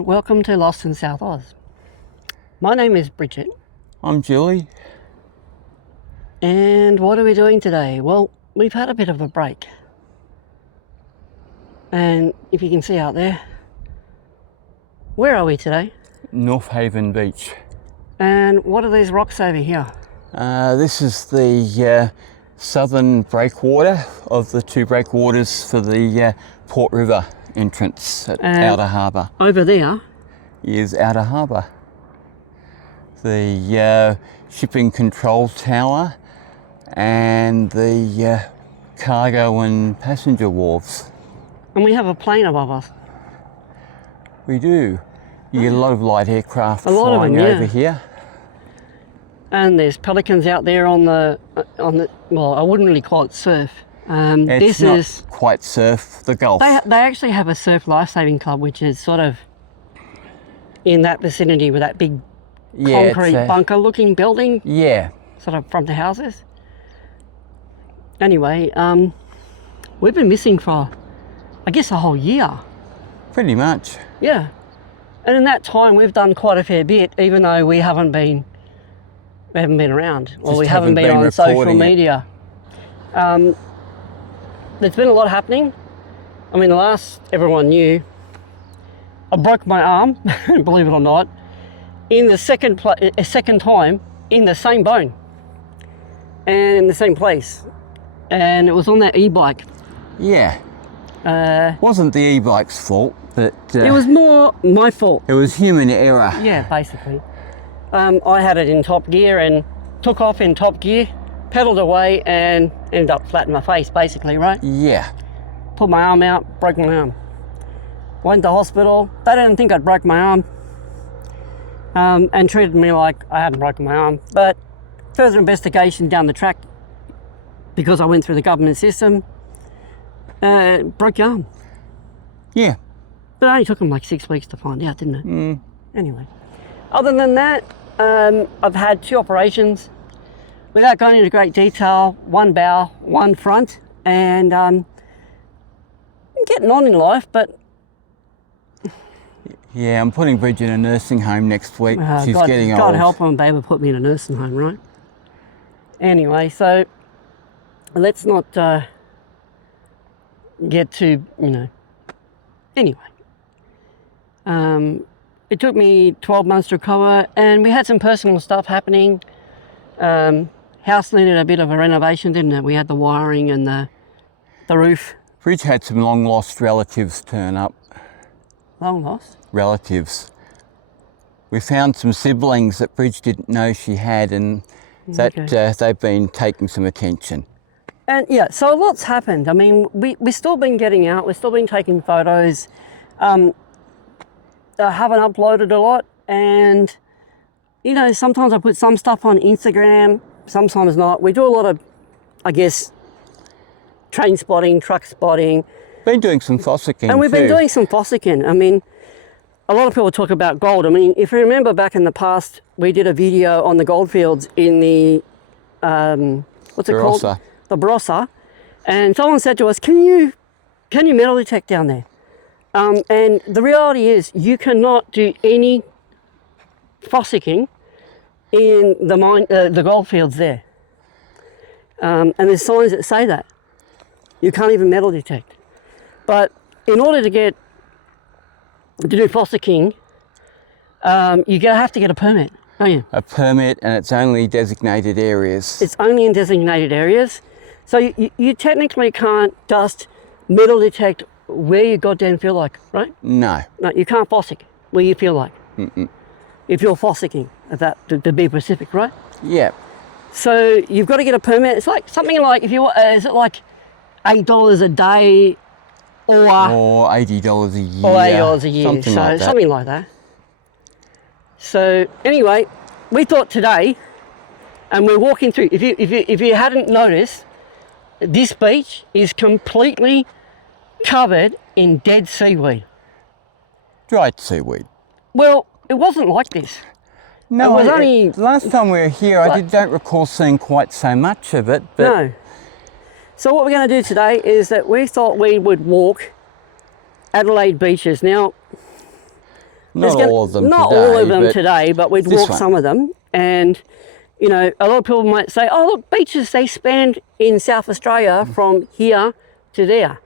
and welcome to Lost in South Oz. My name is Bridget. I'm Julie. And what are we doing today? Well, we've had a bit of a break. And if you can see out there, where are we today? North Haven Beach. And what are these rocks over here? This is the southern breakwater of the two breakwaters for the Port River entrance at Outer Harbour. Over there is Outer Harbour. The shipping control tower and the cargo and passenger wharves. And we have a plane above us. We do. You get a lot of light aircraft flying over here. And there's pelicans out there on the well, I wouldn't really call it surf. It's not quite surf, the Gulf. They actually have a surf lifesaving club, which is sort of in that vicinity with that big concrete bunker looking building. Yeah. Sort of from the houses. Anyway, we've been missing for, I guess, a whole year. Pretty much. Yeah. And in that time, we've done quite a fair bit, even though we haven't been around, or we haven't been on social media. There's been a lot happening. I mean, the last everyone knew, I broke my arm, believe it or not, in the second time in the same bone and in the same place, and it was on that e-bike. Yeah. Wasn't the e-bike's fault, but it was more my fault. It was human error. Yeah, basically. I had it in top gear and took off in top gear, pedalled away and ended up flat in my face, basically, right? Yeah. Put my arm out, broke my arm. Went to hospital. They didn't think I'd broke my arm and treated me like I hadn't broken my arm. But further investigation down the track, because I went through the government system, broke your arm. Yeah. But it only took them like 6 weeks to find out, didn't it? Anyway. Other than that, I've had 2 operations. Without going into great detail, 1 bow, 1 front, and I'm getting on in life, but... Yeah, I'm putting Bridget in a nursing home next week. She's getting old. God help her and be able to put me in a nursing home, right? Anyway, so let's not get too, Anyway. It took me 12 months to recover, and we had some personal stuff happening. House needed a bit of a renovation, didn't it? We had the wiring and the roof. Bridge had some long lost relatives turn up. Long lost? Relatives. We found some siblings that Bridge didn't know she had, and that they've been taking some attention. And yeah, so a lot's happened. I mean, we've still been getting out, we've still been taking photos. I haven't uploaded a lot, and sometimes I put some stuff on Instagram, sometimes not. We do a lot of, I guess, train spotting, truck spotting. Been doing some fossicking. And we've been doing some fossicking. I mean, a lot of people talk about gold. I mean, if you remember back in the past, we did a video on the gold fields in the, what's it called? The Barossa. And someone said to us, can you metal detect down there? And the reality is you cannot do any fossicking in the gold fields there. And there's signs that say that. You can't even metal detect. But in order to do fossicking, you have to get a permit, don't you? A permit, and it's only designated areas. It's only in designated areas. So you technically can't just metal detect where you goddamn feel like, right? No. No, you can't fossick where you feel like. If you're fossicking, to be specific, right? Yeah. So you've got to get a permit. It's like something like, is it like $8 a day or $80 a year? Or $80 a year, something like that. So anyway, we thought today, and we're walking through, if you hadn't noticed, this beach is completely covered in dead seaweed. Dried seaweed. Well, it wasn't like this. No, it was only last time we were here. I don't recall seeing quite so much of it. But no. So what we're going to do today is that we thought we would walk Adelaide beaches. Now, Not all of them not today. all of them today, but we'd walk some of them. And, you know, a lot of people might say, oh, look, beaches, they span in South Australia from here to there.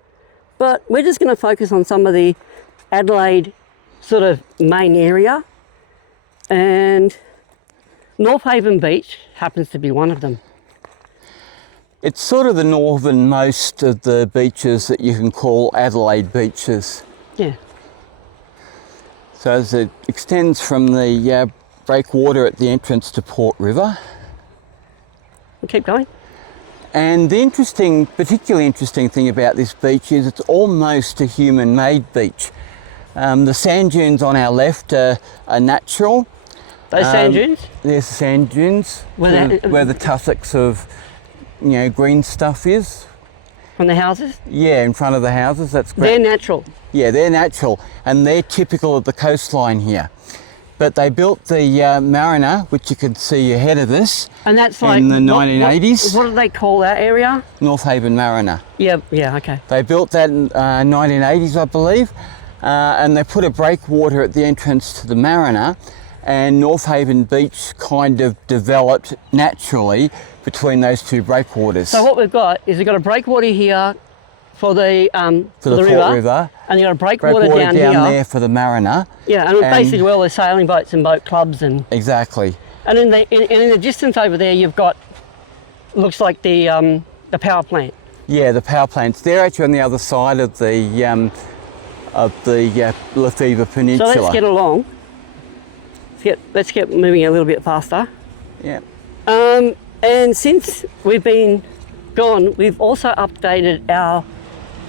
But we're just going to focus on some of the Adelaide sort of main area. And North Haven Beach happens to be one of them. It's sort of the northernmost of the beaches that you can call Adelaide beaches. Yeah. So as it extends from the breakwater at the entrance to Port River. We'll keep going. And the particularly interesting thing about this beach is it's almost a human-made beach. The sand dunes on our left are natural. Those sand dunes? There's the sand dunes where the tussocks of, you know, green stuff is. From the houses? Yeah, in front of the houses. That's great. They're natural. Yeah, they're natural, and they're typical of the coastline here. But they built the Mariner, which you can see ahead of us, and that's like in the 1980s. What do they call that area? North Haven Mariner. Yeah, okay. They built that in 1980s, I believe, and they put a breakwater at the entrance to the Mariner, and North Haven Beach kind of developed naturally between those two breakwaters. So what we've got is we've got a breakwater here for the Port River, and you've got a breakwater down here. there for the Mariner. Yeah, and basically where all the sailing boats and boat clubs and exactly. And in the distance over there, you've got looks like the power plant. Yeah, the power plants. They're actually on the other side of the Lefevre Peninsula. So let's get along. Let's get moving a little bit faster. Yeah. And since we've been gone, we've also updated our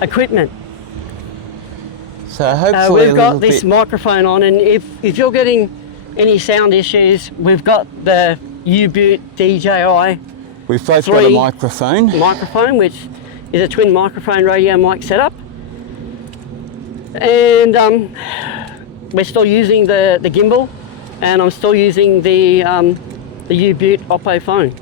equipment. So hopefully we've got this microphone on, and if you're getting any sound issues, we've got the U-Boot DJI. We've both got a microphone, which is a twin microphone radio mic setup, and we're still using the gimbal, and I'm still using the U-Boot Oppo phone.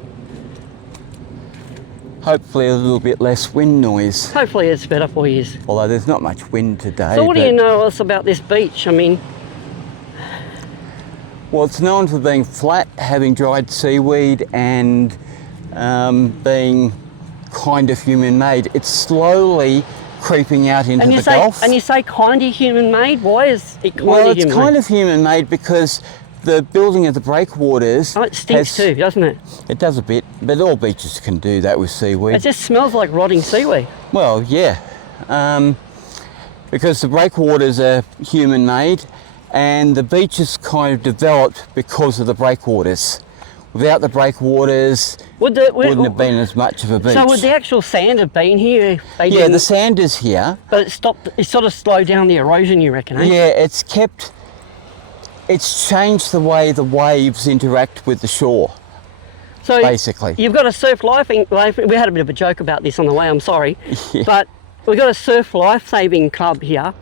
Hopefully a little bit less wind noise. Hopefully it's better for you. Although there's not much wind today. So what do you know else about this beach? I mean... Well, it's known for being flat, having dried seaweed, and being kind of human-made. It's slowly creeping out into the Gulf. And you say kind of human-made? Why is it kind of human-made? Well, it's kind of human-made because the building of the breakwaters... Oh, it stinks too, doesn't it? It does a bit, but all beaches can do that with seaweed. It just smells like rotting seaweed. Well, yeah, because the breakwaters are human-made, and the beach is kind of developed because of the breakwaters. Without the breakwaters, wouldn't have been as much of a beach. So would the actual sand have been here? Yeah, the sand is here. But it sort of slowed down the erosion, you reckon, eh? Yeah, it's changed the way the waves interact with the shore. So basically, you've got a surf life. We had a bit of a joke about this on the way. I'm sorry, yeah. But we've got a surf life-saving club here,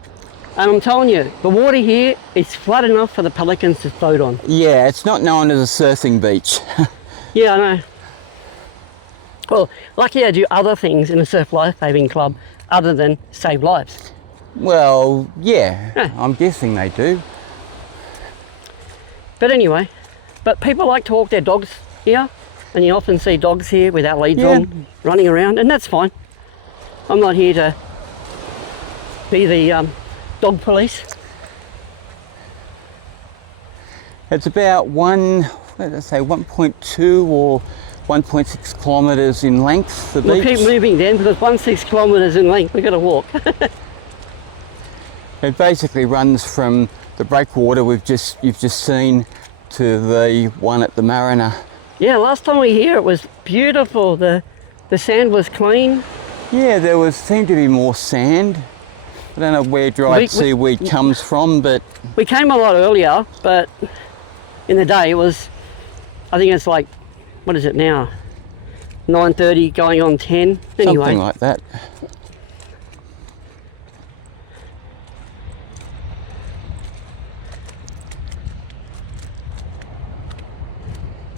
and I'm telling you, the water here is flat enough for the pelicans to float on. Yeah, it's not known as a surfing beach. Yeah, I know. Well, lucky they do other things in a surf life-saving club other than save lives. Well, yeah. I'm guessing they do. But anyway, people like to walk their dogs here, and you often see dogs here with our leads on, running around, and that's fine. I'm not here to be the dog police. It's about 1.2 or 1.6 kilometres in length, the beach. We'll keep moving then, because 1.6 kilometres in length, we've got to walk. It basically runs from the breakwater you've just seen to the one at the Mariner. Yeah, last time we were here it was beautiful. The sand was clean. Yeah, there seemed to be more sand. I don't know where dried seaweed comes from, but... We came a lot earlier, but in the day it was, I think it's like, what is it now? 9:30 going on 10. Anyway. Something like that.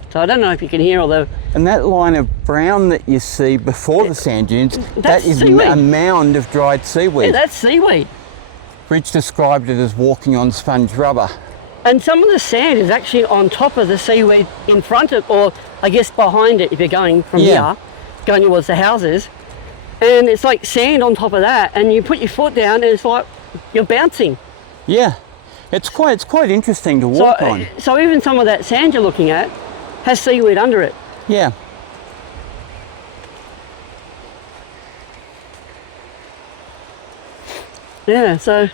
So I don't know if you can hear all the... And that line of brown that you see before the sand dunes, that is seaweed. a mound of dried seaweed. Yeah, that's seaweed. Rich described it as walking on sponge rubber. And some of the sand is actually on top of the seaweed in front of, or I guess behind it if you're going from here, going towards the houses. And it's like sand on top of that, and you put your foot down and it's like you're bouncing. Yeah, it's quite interesting to walk on. So even some of that sand you're looking at has seaweed under it. Yeah. Yeah, so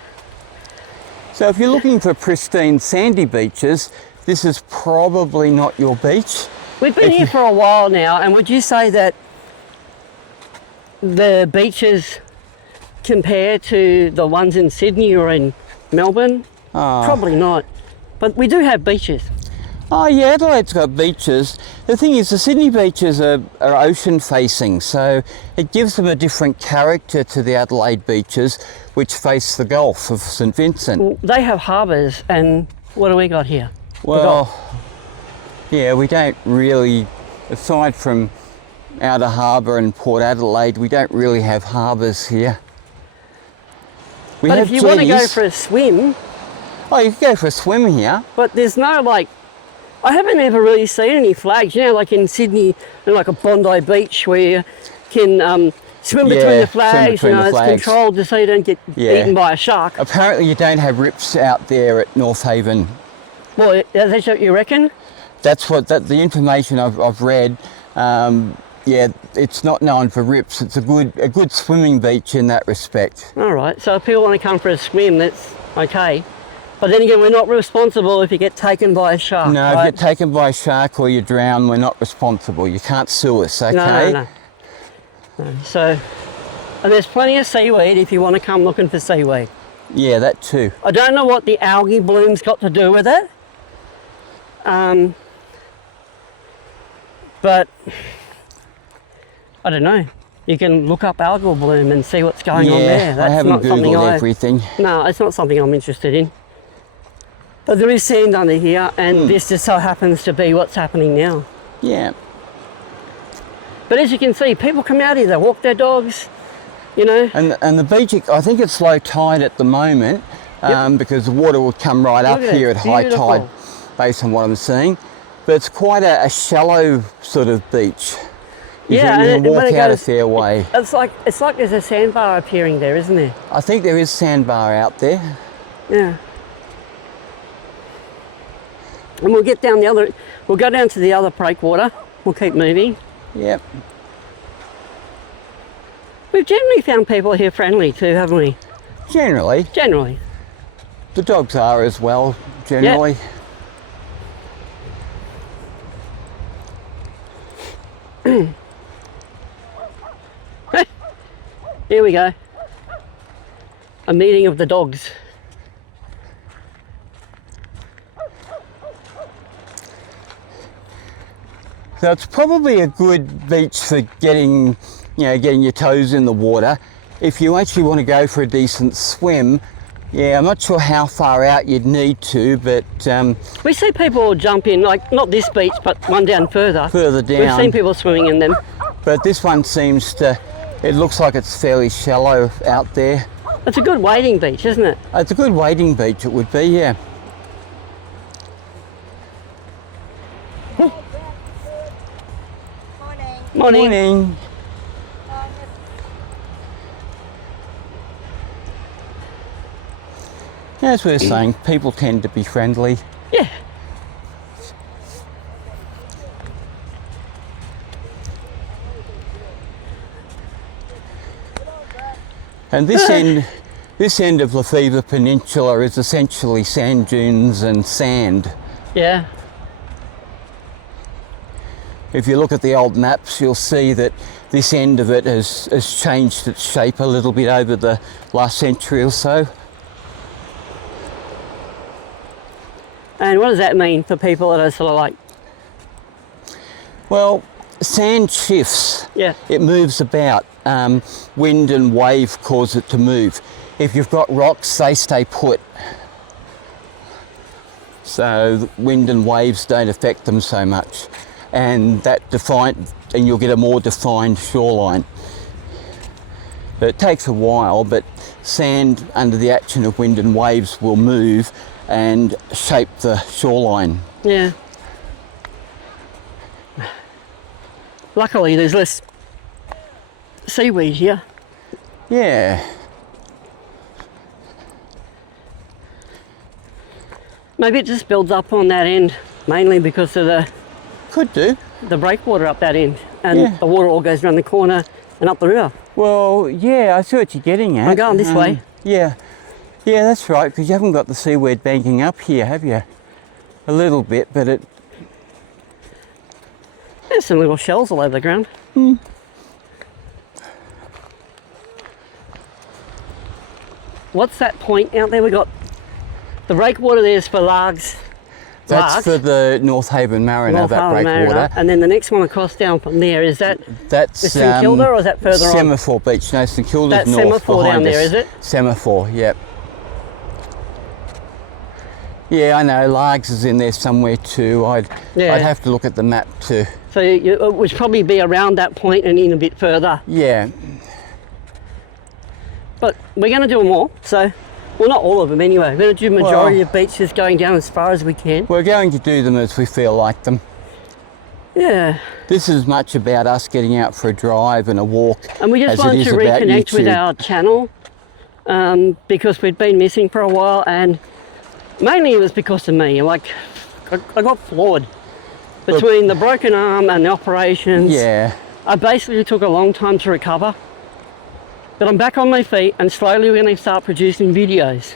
if you're looking for pristine sandy beaches, this is probably not your beach. We've been here for a while now, and would you say that the beaches compare to the ones in Sydney or in Melbourne? Probably not, but we do have beaches. Oh yeah, Adelaide's got beaches. The thing is, the Sydney beaches are ocean facing, so it gives them a different character to the Adelaide beaches, which face the Gulf of St Vincent. Well, they have harbours, and what do we got here? Well, yeah, we don't really, aside from Outer Harbour and Port Adelaide, we don't really have harbours here. But if you want to go for a swim... Oh, you can go for a swim here. But there's no, like, I haven't ever really seen any flags, you know, like in Sydney, like a Bondi Beach where you can swim between the flags, you know, it's controlled just so you don't get eaten by a shark. Apparently you don't have rips out there at North Haven. Well, that's what you reckon? That's what, the information I've read. Yeah, it's not known for rips. It's a good swimming beach in that respect. All right, so if people want to come for a swim, that's okay. But then again, we're not responsible if you get taken by a shark. No, right? If you get taken by a shark or you drown, we're not responsible. You can't sue us, okay? No. So, and there's plenty of seaweed if you want to come looking for seaweed. Yeah, that too. I don't know what the algae bloom's got to do with it. But I don't know. You can look up algal bloom and see what's going on there. That's I haven't not something Googled everything. No, it's not something I'm interested in. But there is sand under here, and this just so happens to be what's happening now. Yeah. But as you can see, people come out here, they walk their dogs, you know. And the beach, I think it's low tide at the moment, because the water will come right up here at high tide, based on what I'm seeing. But it's quite a shallow sort of beach. You can walk out a fair way. It's like there's a sandbar appearing there, isn't there? I think there is sandbar out there. Yeah. And we'll get down we'll go down to the other breakwater. We'll keep moving. Yep. We've generally found people here friendly too, haven't we? Generally. Generally. The dogs are as well, generally. Yep. Here we go. A meeting of the dogs. So it's probably a good beach for getting your toes in the water. If you actually want to go for a decent swim, I'm not sure how far out you'd need to, but... we see people jump in, like not this beach, but one down further. Further down. We've seen people swimming in them. But this one seems to, it looks like it's fairly shallow out there. It's a good wading beach, isn't it? It's a good wading beach, it would be, yeah. Morning. Morning. As we were saying, people tend to be friendly. Yeah. And this end of Lefevre Peninsula is essentially sand dunes and sand. Yeah. If you look at the old maps, you'll see that this end of it has changed its shape a little bit over the last century or so. And what does that mean for people that are sort of like... Well, sand shifts. Yeah. It moves about. Wind and wave cause it to move. If you've got rocks, they stay put. So wind and waves don't affect them so much. And you'll get a more defined shoreline. But it takes a while, but sand under the action of wind and waves will move and shape the shoreline. Yeah. Luckily, there's less seaweed here. Yeah. Maybe it just builds up on that end, mainly because of the Could do. breakwater up that end, and Yeah. the water all goes around the corner and up the river. Well, yeah, I see what you're getting at. I'm going this way. Yeah. Yeah, that's right, because you haven't got the seaweed banking up here, have you? A little bit, but it... There's some little shells all over the ground. What's that point out there? We got the breakwater there's for largs. That's for the North Haven Mariner, that breakwater. And then the next one across down from there, is that That's the St Kilda, or is that further on? Semaphore Beach. No, St Kilda's That's north Semaphore behind down there, us. is it? Semaphore, yep. Yeah, I know, Largs is in there somewhere too. I'd have to look at the map too. So it would probably be around that point and in a bit further. Yeah. But we're going to do them all, so... Well, not all of them anyway. We're going to do the majority of beaches going down as far as we can. We're going to do them as we feel like them. Yeah. This is much about us getting out for a drive and a walk. And we just wanted to reconnect with our channel because we'd been missing for a while, and mainly it was because of me. Like, I got floored between the broken arm and the operations. Yeah. I basically took a long time to recover. But I'm back on my feet, and slowly we're going to start producing videos.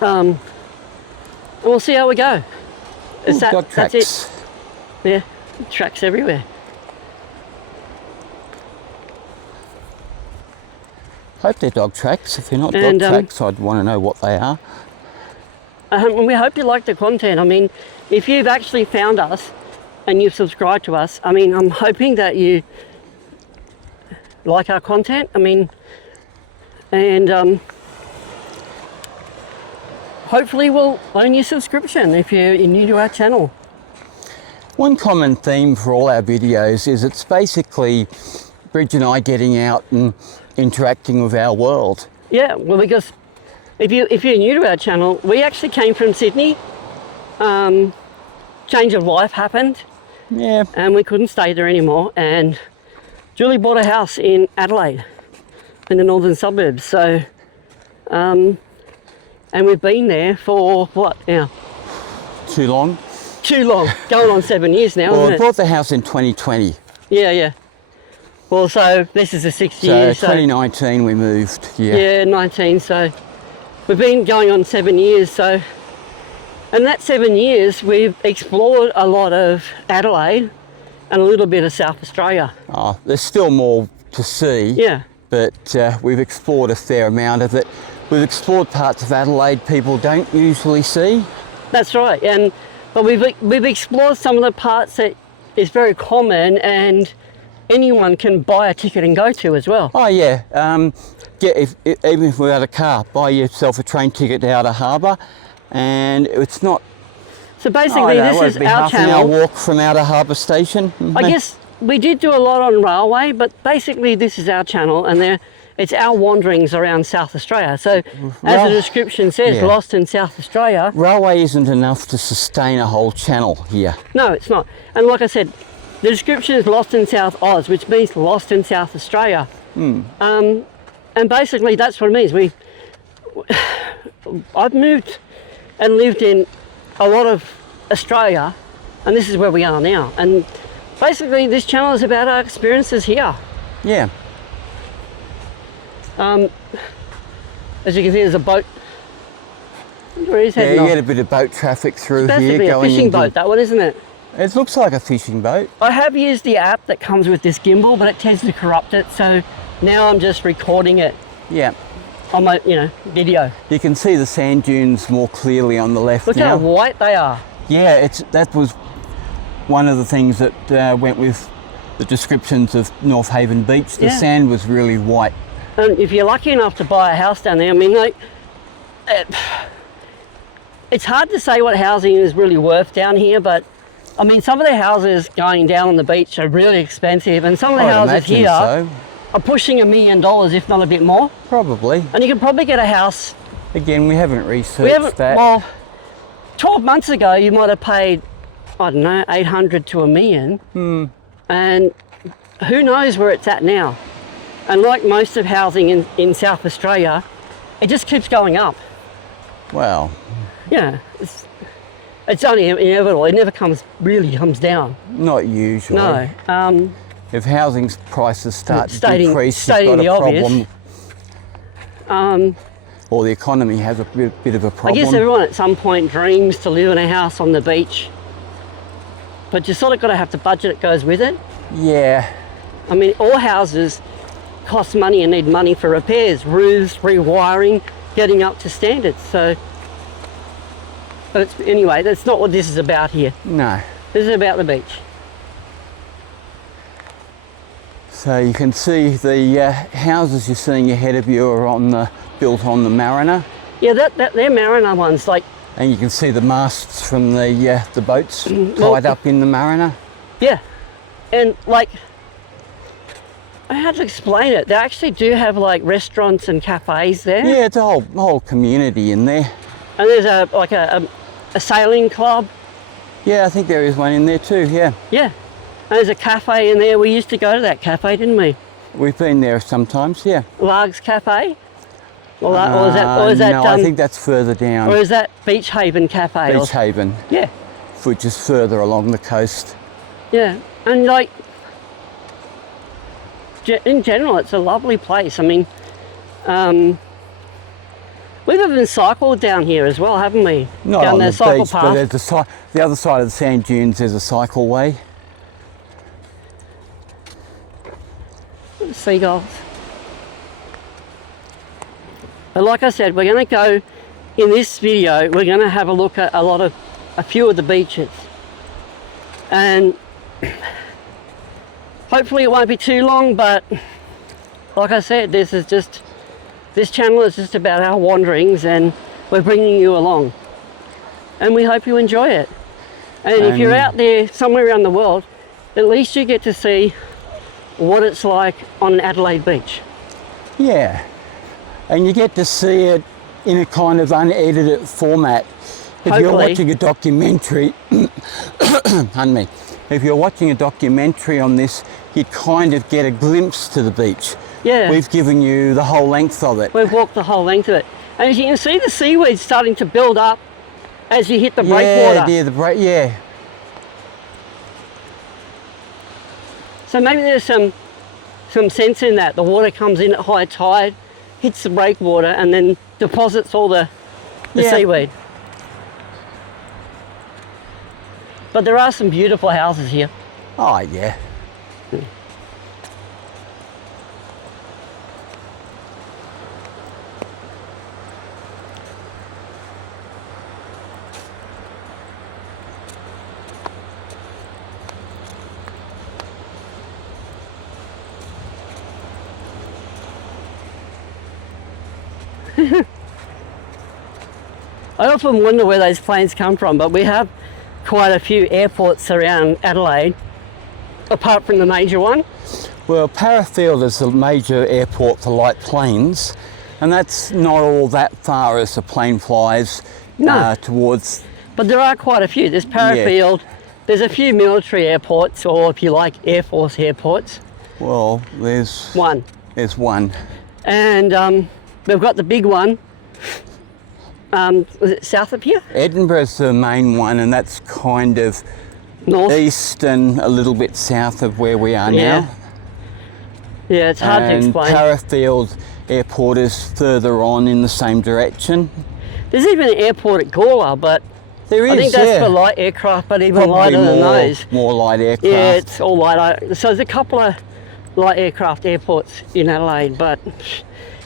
And we'll see how we go. That's it. Yeah, tracks everywhere. Hope they're dog tracks. If they're not dog tracks, I'd want to know what they are. And we hope you like the content. I mean, if you've actually found us and you've subscribed to us, I mean, I'm hoping that you like our content. I mean, and hopefully we'll loan you a subscription if you're new to our channel. One common theme for all our videos is it's basically Bridge and I getting out and interacting with our world. Yeah, well, because if you're new to our channel, we actually came from Sydney. Change of life happened. Yeah. And we couldn't stay there anymore, and Julie bought a house in Adelaide, in the northern suburbs. So, and we've been there for what now? Too long? Too long. Going on 7 years now, well, isn't I it? bought the house in 2020. Yeah. Well, so this is the 6th year. So 2019 we moved, yeah. Yeah, 19. So we've been going on 7 years. So, and that 7 years we've explored a lot of Adelaide and a little bit of South Australia. Oh, there's still more to see. Yeah. But we've explored a fair amount of it. We've explored parts of Adelaide people don't usually see. That's right. But we've explored some of the parts that is very common and anyone can buy a ticket and go to as well. Oh yeah. Even if we're out of car, buy yourself a train ticket to Outer Harbour, and it's not. So basically, this is our channel. Half an hour walk from Outer Harbour Station. I guess we did do a lot on railway, but basically this is our channel, and it's our wanderings around South Australia. So, as the description says, Lost in South Australia. Railway isn't enough to sustain a whole channel here. No, it's not. And like I said, the description is Lost in South Oz, which means Lost in South Australia. And basically that's what it means. I've moved and lived in a lot of Australia, and this is where we are now. And basically this channel is about our experiences here. Yeah. As you can see, there's a boat. Where he's heading you off. get a bit of boat traffic through It's here. basically a fishing boat, that one, isn't it? It looks like a fishing boat. I have used the app that comes with this gimbal, but it tends to corrupt it, so now I'm just recording it. Yeah. On my, video. You can see the sand dunes more clearly on the left now. Look how white they are. Yeah, that was one of the things that went with the descriptions of North Haven Beach. The sand was really white. And if you're lucky enough to buy a house down there, I mean, it's hard to say what housing is really worth down here, but I mean, some of the houses going down on the beach are really expensive, and some of the houses here are pushing $1 million, if not a bit more. Probably. And you can probably get a house. Again, we haven't researched that. Well, 12 months ago, you might have paid, I don't know, 800 to $1 million. And who knows where it's at now. And like most of housing in South Australia, it just keeps going up. Well. Yeah, it's only inevitable. It never really comes down. Not usually. No. If housing prices start to decrease, you've got a problem. Or the economy has a bit of a problem. I guess everyone at some point dreams to live in a house on the beach. But you sort of got to have the budget that goes with it. Yeah. I mean, all houses cost money and need money for repairs, roofs, rewiring, getting up to standards. So, but anyway, that's not what this is about here. No. This is about the beach. So you can see the houses you're seeing ahead of you are built on the Mariner. Yeah, they're Mariner ones, like. And you can see the masts from the boats tied up in the Mariner. Yeah, and like, I had to explain it. They actually do have like restaurants and cafes there. Yeah, it's a whole community in there. And there's a sailing club. Yeah, I think there is one in there too. Yeah. Yeah. And there's a cafe in there. We used to go to that cafe, didn't we? We've been there sometimes, yeah. Largs Cafe? Or is that no, I think that's further down. Or is that Beach Haven Cafe? Beach Haven. Yeah. Which is further along the coast. Yeah, and like, in general, it's a lovely place. I mean, we've even cycled down here as well, haven't we? Not down on the cycle beach, path. but there's the other side of the sand dunes, there's a cycleway. Seagulls. But like I said, we're going to go, in this video, we're going to have a look at a few of the beaches. And hopefully it won't be too long, but like I said, this channel is just about our wanderings, and we're bringing you along. And we hope you enjoy it. And if you're out there somewhere around the world, at least you get to see what it's like on an Adelaide beach. Yeah, and you get to see it in a kind of unedited format. If you're watching a documentary, if you're watching a documentary on this, you kind of get a glimpse to the beach. Yeah. We've given you the whole length of it. We've walked the whole length of it. And as you can see, the seaweed's starting to build up as you hit the breakwater. Yeah. So maybe there's some sense in that. The water comes in at high tide, hits the breakwater, and then deposits all the seaweed. But there are some beautiful houses here. Oh, yeah. I often wonder where those planes come from, but we have quite a few airports around Adelaide, apart from the major one. Well, Parafield is a major airport for light planes, and that's not all that far as the plane flies towards. But there are quite a few. There's Parafield, there's a few military airports, or if you like, Air Force airports. Well, there's one. There's one. And we've got the big one. Was it south of here? Edinburgh's the main one, and that's kind of north, east and a little bit south of where we are now. Yeah, it's hard to explain. Parafield Airport is further on in the same direction. There's even an airport at Gawler, but there is, I think that's for light aircraft, but even lighter than those. More light aircraft. Yeah, it's all light. So there's a couple of light aircraft airports in Adelaide, but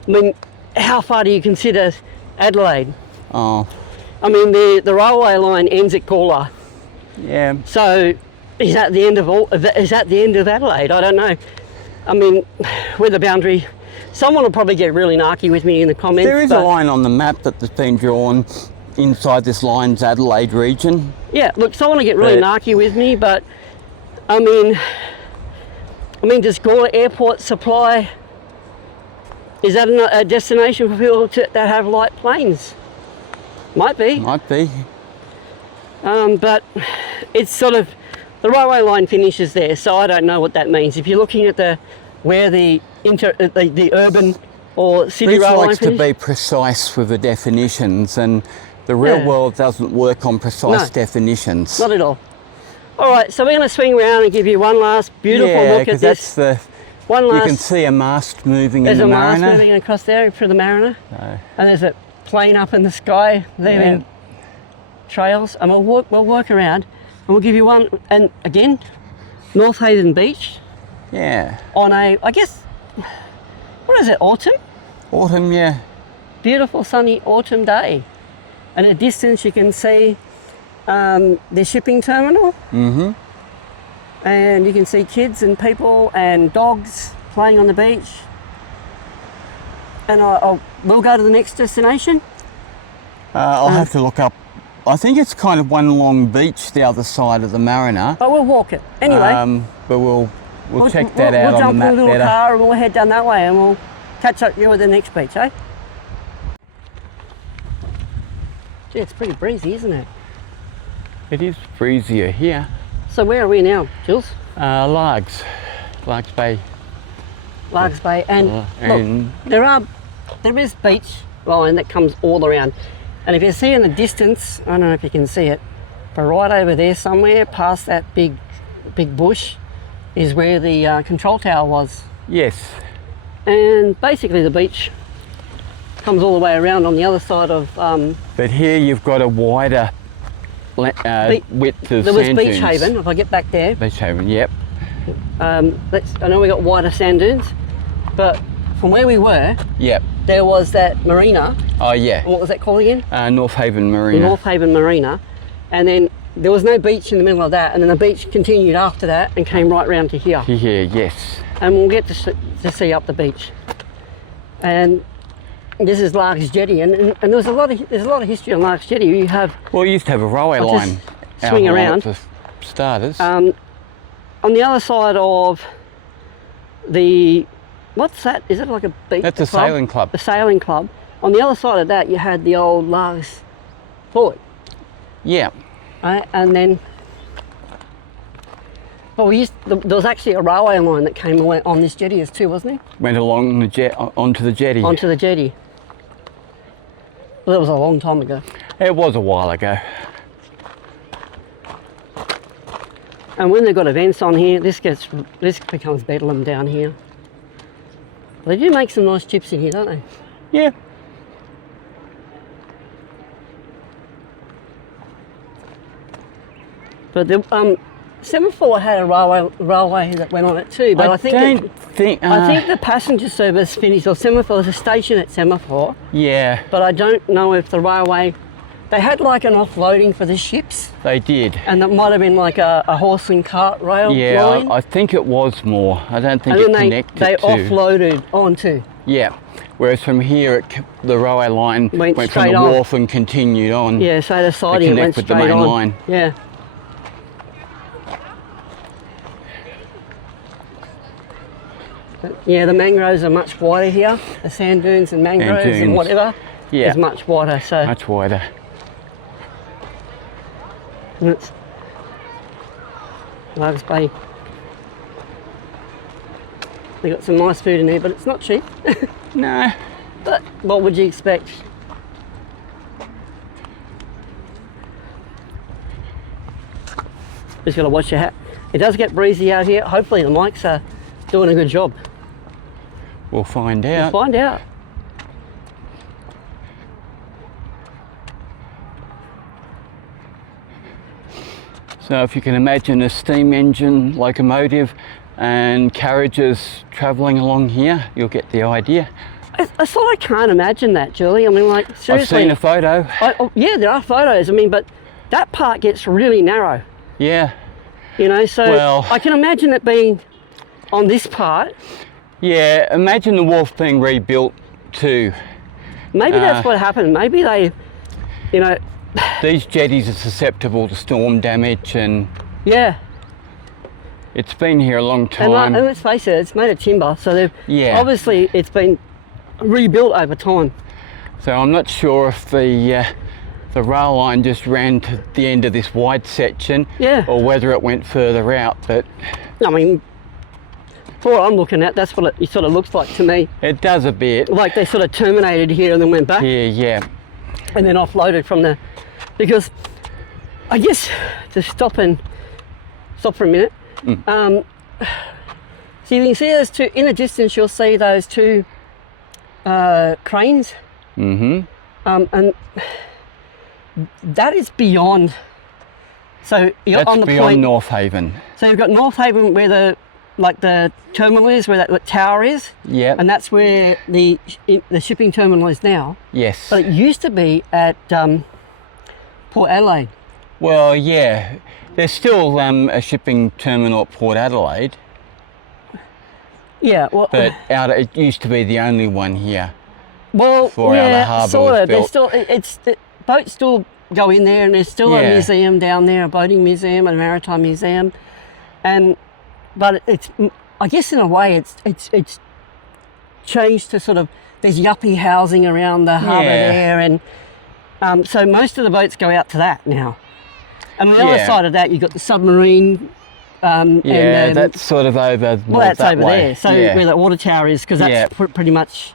I mean, how far do you consider Adelaide? Oh. I mean, the railway line ends at Gawler. Yeah. So is that the end of Adelaide? I don't know. I mean, where the boundary. Someone will probably get really narky with me in the comments. There is a line on the map that's been drawn inside this line's Adelaide region. Yeah, look, someone will get really narky with me, but I mean, I mean, does Gawler Airport supply, is that a destination for people that have light planes? Might be. Might be. But it's sort of, the railway line finishes there, so I don't know what that means. If you're looking at where the urban or city railway line likes to be precise with the definitions, and the real world doesn't work on precise definitions. Not at all. All right, so we're going to swing around and give you one last beautiful look at this. You can see a mast moving in the Mariner. There's a mast moving across there for the Mariner. And there's a plane up in the sky leaving trails. And we'll work around and we'll give you one. And again, North Haven Beach. Yeah. On I guess, what is it, autumn? Autumn, yeah. Beautiful sunny autumn day. And at a distance you can see the shipping terminal. Mm-hmm. And you can see kids and people and dogs playing on the beach. And we'll go to the next destination. I'll have to look up. I think it's kind of one long beach the other side of the Mariner. But we'll walk it anyway. But we'll check that out on the map better. We'll jump in a little car and we'll head down that way and we'll catch up with the next beach, eh? Gee, it's pretty breezy, isn't it? It is breezier here. So where are we now, Jules? Largs Bay. Largs Bay, and look, there is beach line that comes all around. And if you see in the distance, I don't know if you can see it, but right over there somewhere past that big bush is where the control tower was. Yes. And basically the beach comes all the way around on the other side of... but here you've got a wider width of There was sand Beach dunes. Haven, if I get back there. Beach Haven, yep. I know we got wider sand dunes, but from where we were, yep, there was that marina. Oh yeah. What was that called again? North Haven Marina. North Haven Marina. And then there was no beach in the middle of that, and then the beach continued after that and came right round to here. Here, yes. And we'll get to see up the beach. And this is Largs Jetty, and there's a lot of history on Largs Jetty. You have we used to have a railway line. Swing around for starters. On the other side of the, what's that? Is it like a beach? That's a sailing club. A sailing club. On the other side of that, you had the old Largs Port. Yeah. And then, there was actually a railway line that came away on this jetty as too, wasn't it? Went along onto the jetty. Onto the jetty. Well, that was a long time ago. It was a while ago. And when they've got events on here, this becomes bedlam down here. They do make some nice chips in here, don't they? Yeah. But the Semaphore had a railway that went on it too. But I think the passenger service finished, or Semaphore was a station at Semaphore. Yeah. But I don't know if the railway. They had like an offloading for the ships. They did. And that might have been like a horse and cart rail line. Yeah, I think it was more. I don't think it connected they offloaded onto. Yeah. Whereas from here, the railway line went from the wharf and continued on. Yeah, so the siding went with the straight main on. line. Yeah. But yeah, the mangroves are much wider here. The sand dunes and mangroves and whatever is much wider. So much wider. And it's Largs Bay. They got some nice food in there, but it's not cheap. No. But what would you expect? Just gotta watch your hat. It does get breezy out here. Hopefully the mics are doing a good job. We'll find out. We'll find out. So if you can imagine a steam engine locomotive and carriages travelling along here, you'll get the idea. I sort of can't imagine that, Julie. I mean, like, seriously. I've seen a photo. Yeah, there are photos. I mean, but that part gets really narrow. Yeah. You know, so I can imagine it being on this part. Yeah, imagine the wharf being rebuilt too. Maybe that's what happened. Maybe they, you know... These jetties are susceptible to storm damage and... Yeah. It's been here a long time. And let's face it, it's made of timber, so they've obviously it's been rebuilt over time. So I'm not sure if the rail line just ran to the end of this wide section, or whether it went further out. But I mean, for what I'm looking at, that's what it sort of looks like to me. It does a bit. Like they sort of terminated here and then went back. Yeah. And then offloaded from the, because I guess to stop for a minute. So you can see those two in the distance. You'll see those two cranes. And that is beyond. So you're that's on the beyond point. North Haven. So you've got North Haven where the terminal is, where that tower is. Yeah. And that's where the shipping terminal is now. Yes. But it used to be at Port Adelaide. Well, yeah. There's still a shipping terminal at Port Adelaide. Yeah. Well. But it used to be the only one here. Well, Before Outer Harbour sort was of. There's built. the boats still go in there, and there's still a museum down there, a boating museum and a maritime museum, but it's, I guess in a way it's changed to sort of, there's yuppie housing around the harbour there, and so most of the boats go out to that now. And on the other side of that, you've got the submarine. And that's sort of over. Well, that's that over way. there. So where the water tower is, because that's pretty much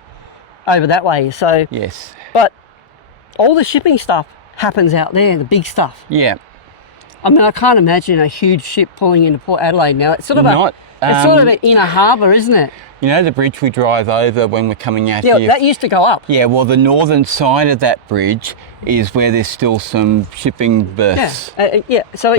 over that way. So yes. But all the shipping stuff happens out there, the big stuff. Yeah. I mean, I can't imagine a huge ship pulling into Port Adelaide now. It's sort of it's sort of an inner harbour, isn't it? You know the bridge we drive over when we're coming out here? Yeah, that used to go up. Yeah, well, the northern side of that bridge is where there's still some shipping berths. So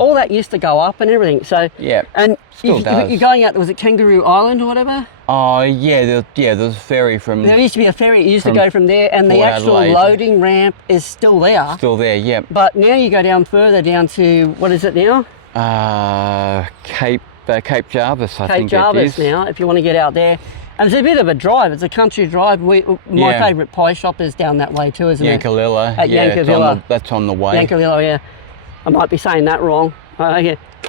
all that used to go up and everything. So and still does. You're going out. Was it Kangaroo Island or whatever? Oh there's a ferry from. There used to be a ferry. It used to go from there, and the actual Adelaide. loading ramp is still there. Still there, yeah. But now you go down further, down to what is it now? Cape Jarvis, I think Cape Jarvis now, if you want to get out there. And it's a bit of a drive. It's a country drive. My favourite pie shop is down that way too, isn't it? Yankalilla. At Yankalilla. That's on the way. Yankalilla, yeah. I might be saying that wrong.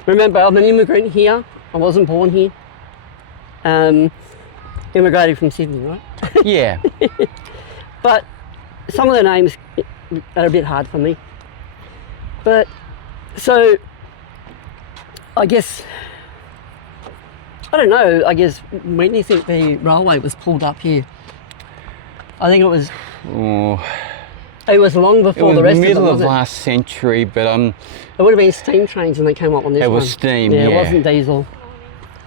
Remember, I'm an immigrant here. I wasn't born here. Immigrated from Sydney, right? Yeah. But some of the names are a bit hard for me. But, so, I guess, I don't know, I guess, when do you think the railway was pulled up here? I think it was... It was long before the rest of them, middle of wasn't it? last century, but It would have been steam trains when they came up on this one. It was steam, yeah. It wasn't diesel.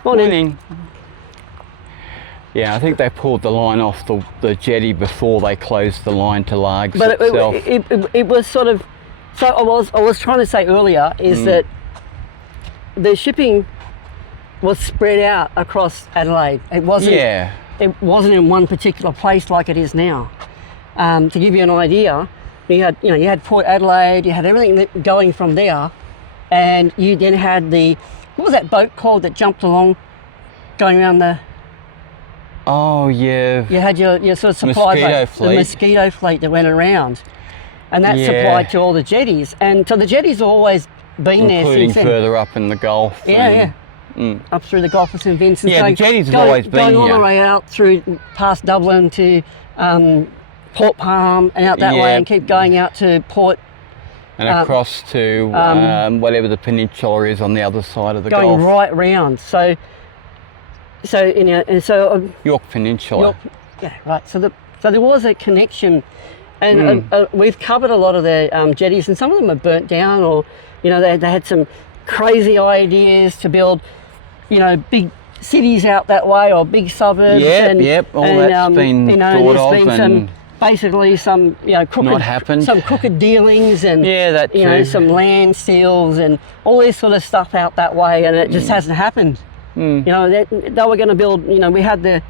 Morning. Yeah, I think they pulled the line off the jetty before they closed the line to Largs itself. It was sort of... So I was trying to say earlier is that the shipping was spread out across Adelaide. It wasn't. Yeah. It wasn't in one particular place like it is now. To give you an idea, you had Port Adelaide, you had everything going from there, and you then had what was that boat called that jumped along, going around the... Oh yeah. You had your sort of supply boat, the mosquito fleet that went around, and that supplied to all the jetties, and so the jetties have always been there since then. Including further up in the Gulf. Up through the Gulf of St Vincent. Yeah, the jetties have always been going all here. the way out through past Dublin to Port Palm and out that way, and keep going out to Port. And across to whatever the peninsula is on the other side of the Gulf. Going right round. So York Peninsula. Right. So there was a connection, and we've covered a lot of the jetties, and some of them are burnt down, or they had some crazy ideas to build, big cities out that way, or big suburbs. All that's been thought of, and basically some crooked, not happened. Some crooked dealings, and that too. Some land steals and all this sort of stuff out that way, and it just hasn't happened. They were going to build. We had the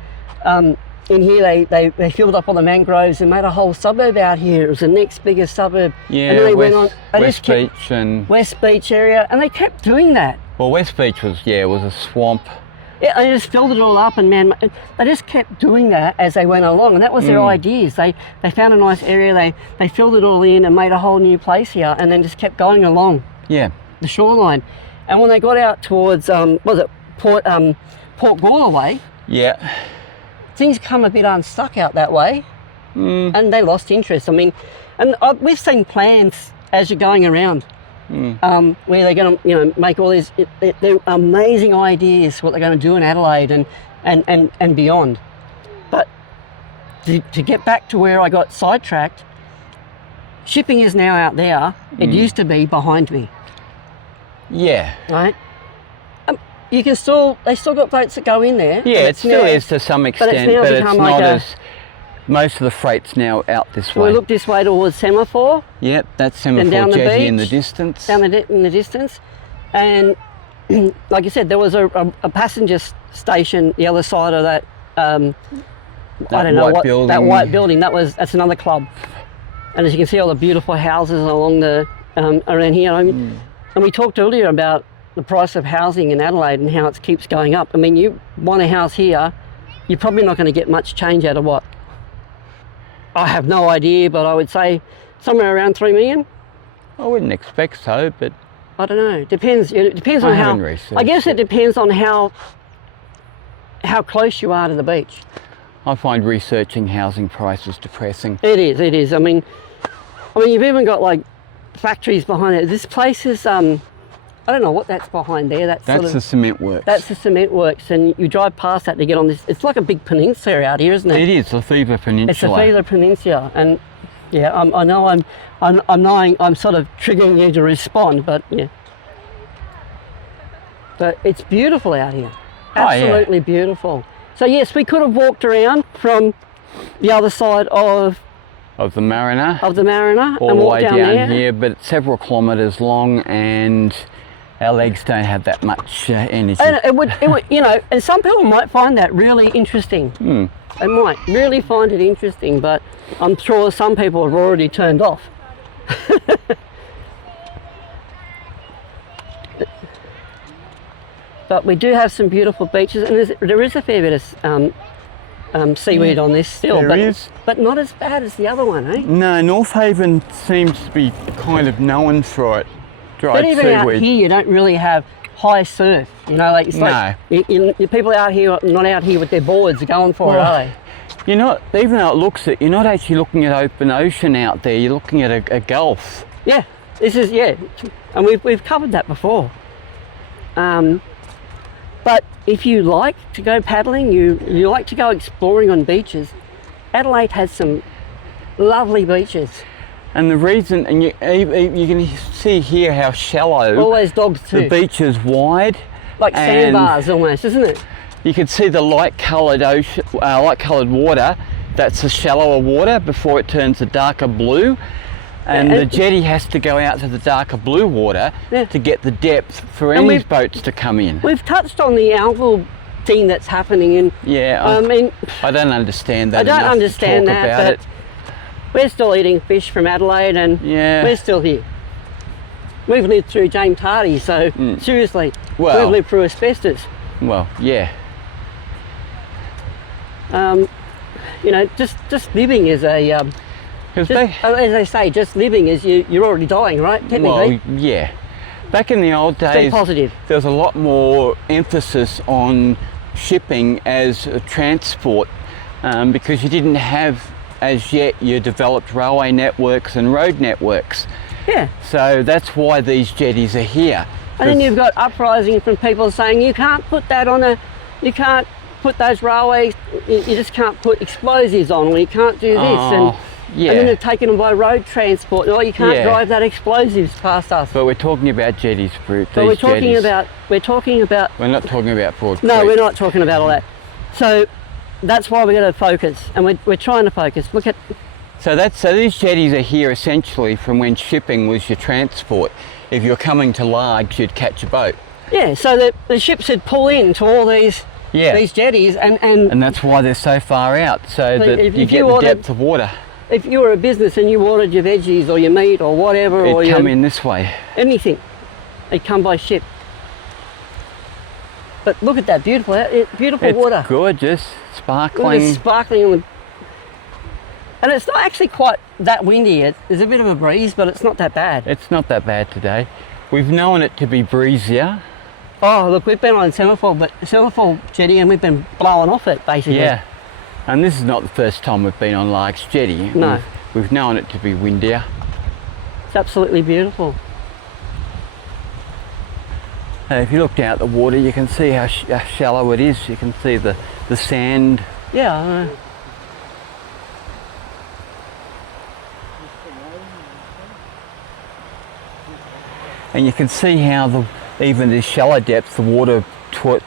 in here they filled up all the mangroves and made a whole suburb out here. It was the next biggest suburb. Yeah, and then they West, went on West Beach and West Beach area, and they kept doing that. Well, West Beach was a swamp. Yeah, they just filled it all up, and man, they just kept doing that as they went along, and that was their ideas. They found a nice area, they filled it all in and made a whole new place here, and then just kept going along. Yeah. The shoreline, And when they got out towards, was it Port Gawler way? Yeah. Things come a bit unstuck out that way, and they lost interest. I mean, and we've seen plans as you're going around, where they're going to, make all these they're amazing ideas what they're going to do in Adelaide and beyond. But to get back to where I got sidetracked, shipping is now out there. It used to be behind me. Yeah. Right. You can they still got boats that go in there. Yeah, it still is to some extent, but it's not as, most of the freight's now out this way. We look this way towards Semaphore. Yep, that's Semaphore Jetty in the distance. Down in the distance. And like you said, there was a passenger station the other side of that, I don't know what, building. That white building, that's another club. And as you can see, all the beautiful houses along the, around here. And we talked earlier about the price of housing in Adelaide and how it keeps going up. I mean, you want a house here, you're probably not going to get much change out of what? I have no idea, but I would say somewhere around 3 million. I wouldn't expect so, but I don't know. It depends on how. I guess it depends on how close you are to the beach. I find researching housing prices depressing. It is. I mean, you've even got like factories behind it. This place is I don't know what that's behind there. That's the cement works. That's the cement works, and you drive past that to get on this. It's like a big peninsula out here, isn't it? It is, the Fever Peninsula. It's the Fever Peninsula, and yeah, I know I'm sort of triggering you to respond, but yeah. But it's beautiful out here. Absolutely beautiful. So yes, we could have walked around from the other side of the Mariner. Of the Mariner. All the way down here, but it's several kilometres long, and our legs don't have that much energy. And it would, and some people might find that really interesting. They might really find it interesting, but I'm sure some people have already turned off. But we do have some beautiful beaches, and there is a fair bit of seaweed on this still, but not as bad as the other one, eh? No, North Haven seems to be kind of known for it. Dried but even seaweed. Out here, you don't really have high surf. Like it's like people out here not out here with their boards going for it, are they? You're not, even though it looks it, you're not actually looking at open ocean out there. You're looking at a gulf. Yeah, and we've covered that before. But if you like to go paddling, you like to go exploring on beaches, Adelaide has some lovely beaches. And the reason, and you can see here how shallow. All those dogs too. The beach is wide. Like sandbars almost, isn't it? You can see the light-coloured ocean, light-coloured water. That's the shallower water before it turns to darker blue. And the jetty has to go out to the darker blue water to get the depth for any boats to come in. We've touched on the algal thing that's happening in. Yeah, I don't understand that. I don't understand that, but we're still eating fish from Adelaide, and we're still here. We've lived through James Hardy, so seriously, we've lived through asbestos. Well, yeah. Just living is a. as they say, just living is you're already dying, right? Technically. Well, yeah. Back in the old days, stay positive. There was a lot more emphasis on shipping as a transport because you didn't have as yet your developed railway networks and road networks. Yeah. So that's why these jetties are here. And then you've got uprising from people saying you can't put that on you can't put those railways, you just can't put explosives on, or you can't do this. And then they're taken by road transport. No, you can't drive that explosives past us. But we're talking about jetties, Brute. But we're talking about. We're not talking about Broad Creek. No, we're not talking about all that. So that's why we're going to focus, and we're trying to focus. Look at. So these jetties are here essentially from when shipping was your transport. If you're coming to Largs, you'd catch a boat. Yeah. So the ships would pull into all these jetties, and that's why they're so far out, so that you get the depth of water. If you were a business and you ordered your veggies or your meat or whatever, it'd come in this way. Anything, it'd come by ship. But look at that beautiful water. It's gorgeous, sparkling. Look, it's sparkling, and it's not actually quite that windy. There's a bit of a breeze, but it's not that bad. It's not that bad today. We've known it to be breezier. Oh, look, we've been on Semaphore jetty and we've been blowing off it, basically. Yeah, and this is not the first time we've been on Lark's jetty. No. We've known it to be windier. It's absolutely beautiful. If you look down at the water, you can see how shallow it is. You can see the sand. Yeah, I know. And you can see how even at shallow depths, the water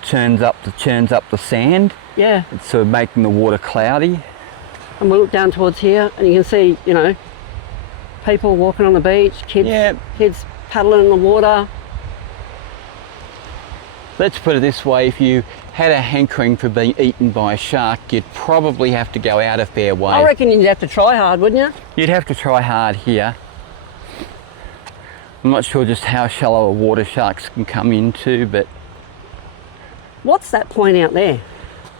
churns up the sand. Yeah. It's sort of making the water cloudy. And we look down towards here and you can see, you know, people walking on the beach, kids paddling in the water. Let's put it this way, if you had a hankering for being eaten by a shark, you'd probably have to go out a fair way. I reckon you'd have to try hard, wouldn't you? You'd have to try hard here. I'm not sure just how shallow a water sharks can come into, but... What's that point out there?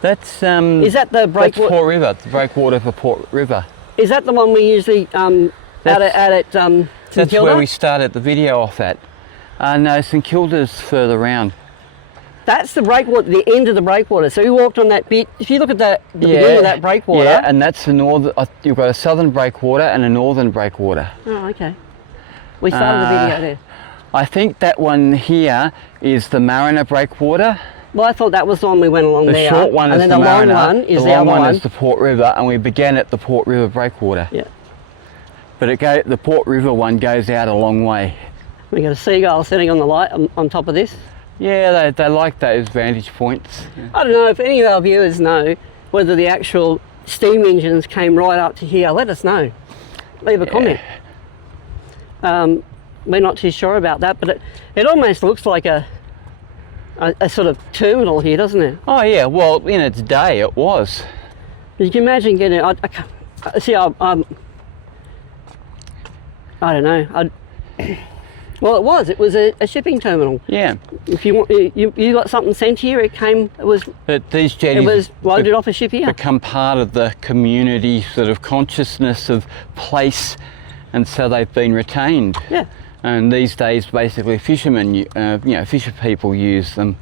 That's is that the breakwater? That's Port River, the breakwater for Port River. Is that the one we usually out at St Kilda? That's where we started the video off at. No, St Kilda's further round. That's the breakwater, the end of the breakwater. So we walked on that bit. If you look at the beginning of that breakwater. Yeah, and that's the northern. You've got a southern breakwater and a northern breakwater. Oh, okay. We started the video there. I think that one here is the Mariner breakwater. Well, I thought that was the one we went along there. The short one is the Mariner. Long one is the long one is the Port River, and we began at the Port River breakwater. Yeah. But the Port River one goes out a long way. We got a seagull sitting on the light on top of this. Yeah, they like those vantage points. Yeah. I don't know if any of our viewers know whether the actual steam engines came right up to here. Let us know. Leave a comment. We're not too sure about that, but it almost looks like a sort of terminal here, doesn't it? Oh yeah, well in its day it was. You can imagine getting. I don't know. Well, it was a shipping terminal. Yeah. If you want, you got something sent here. It came. It was. But these jetties. It was loaded off a ship here. Become part of the community sort of consciousness of place, and so they've been retained. Yeah. And these days, basically, fishermen, fisher people use them.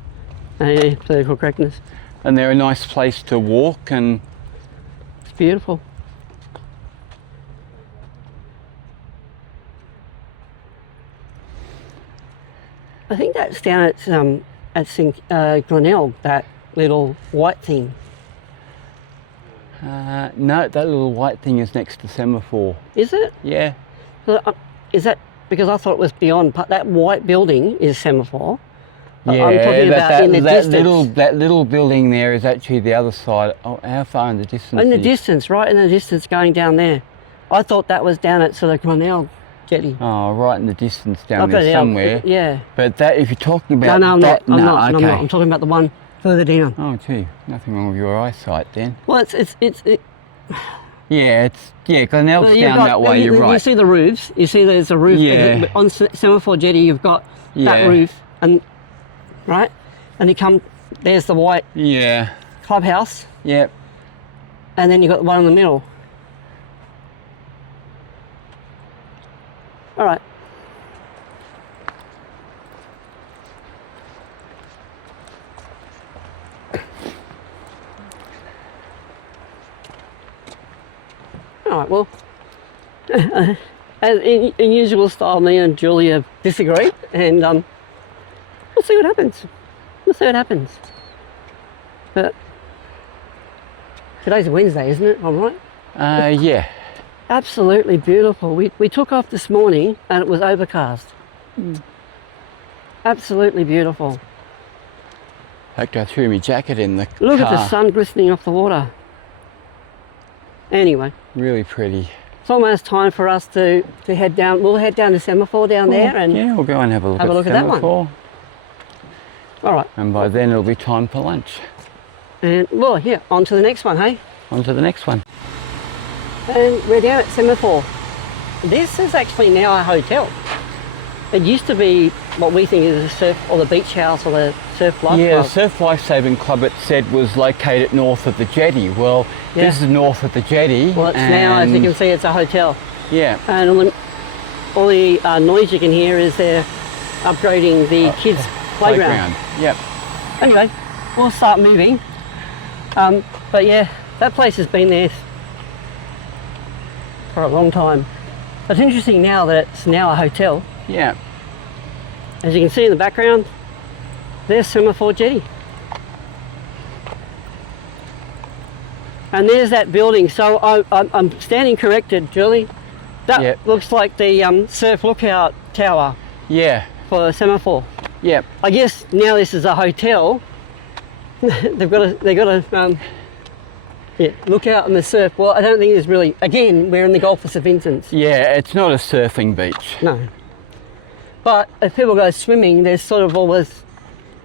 Yeah, political correctness. And they're a nice place to walk, and it's beautiful. I think that's down at St Glenelg, that little white thing. No, that little white thing is next to Semaphore. Is it? Yeah. Is that because I thought it was beyond? That white building is Semaphore. Yeah, I'm talking about in the distance. That little building there is actually the other side. Oh, how far in the distance? In the distance, right in the distance, going down there. I thought that was down at sort of Glenelg jetty. Oh, right in the distance down there somewhere. Yeah. But that, if you're talking about I'm not. Okay. I'm talking about the one further down. Oh, gee, nothing wrong with your eyesight then. Well, Yeah, Glenelg's down that way. You're right. You see the roofs. You see there's a roof. Yeah. On Semaphore jetty, you've got that roof, and right, and you come. There's the white. Yeah. Clubhouse. Yep. And then you've got the one in the middle. All right. All right, well, as in usual style, me and Julia disagree, and we'll see what happens. We'll see what happens. But today's a Wednesday, isn't it? All right? Yeah. Absolutely beautiful. We took off this morning and it was overcast. Absolutely beautiful. I go through my jacket in the car. Look at the sun glistening off the water. Anyway. Really pretty. It's almost time for us to head down. We'll head down to Semaphore down there. And yeah, we'll go and have a look at that Semaphore. one. All right. And by then it'll be time for lunch. And well, yeah, on to the next one, hey? On to the next one. And we're down at Semaphore. This is actually now a hotel. It used to be what we think is a surf or the beach house or the surf life club. The Surf Lifesaving Club, it said, was located north of the jetty. Well, this is north of the jetty. Well, it's now, as you can see, it's a hotel. Yeah. And all the noise you can hear is their upgrading the kids' playground. Yep. Anyway, we'll start moving. But yeah, that place has been there for a long time. It's interesting now that it's now a hotel. Yeah. As you can see in the background, there's Semaphore Jetty. And there's that building. So I'm standing corrected, Julie. That looks like the Surf Lookout Tower. Yeah. For Semaphore. Yep. I guess now this is a hotel. they've got a lookout on the surf. Well, I don't think there's really. Again, we're in the Gulf of St Vincent's. Yeah, it's not a surfing beach. No. But if people go swimming, there's sort of always,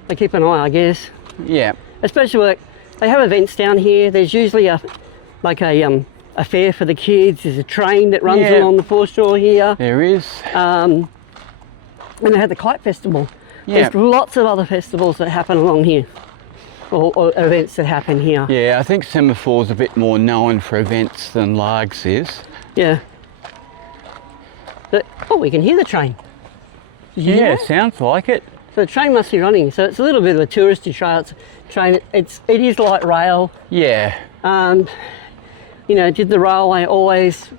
they keep an eye, I guess. Yeah. Especially when they have events down here. There's usually a fair for the kids. There's a train that runs along the foreshore here. There is. And they had the kite festival. There's lots of other festivals that happen along here, or events that happen here. Yeah, I think Semaphore's a bit more known for events than Largs is. Yeah. But, we can hear the train. Yeah, sounds like it. So the train must be running. So it's a little bit of a touristy trail. It's a train. It is light rail. Yeah. Did the railway always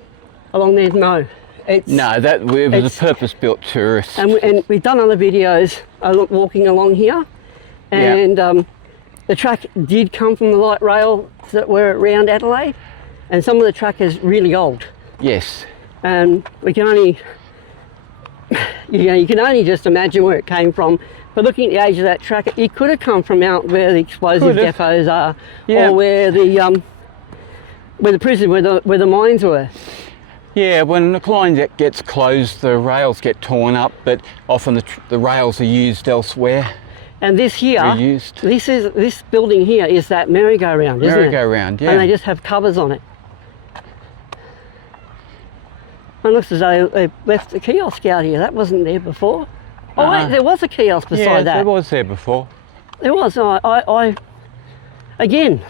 along there? No. It was a purpose-built tourist. And we've done other videos walking along here, and the track did come from the light rail that were around Adelaide, and some of the track is really old. Yes. And we can only, you can only just imagine where it came from. But looking at the age of that track, it could have come from out where the explosive depots are, or where the prison, where the mines were. Yeah, when the line gets closed, the rails get torn up, but often the rails are used elsewhere. And this here, reused. This building here is that merry-go-round, isn't it? Merry-go-round, yeah. And they just have covers on it. It looks as though they left the kiosk out here. That wasn't there before. Oh wait, there was a kiosk beside that. There was there before. There was. Again,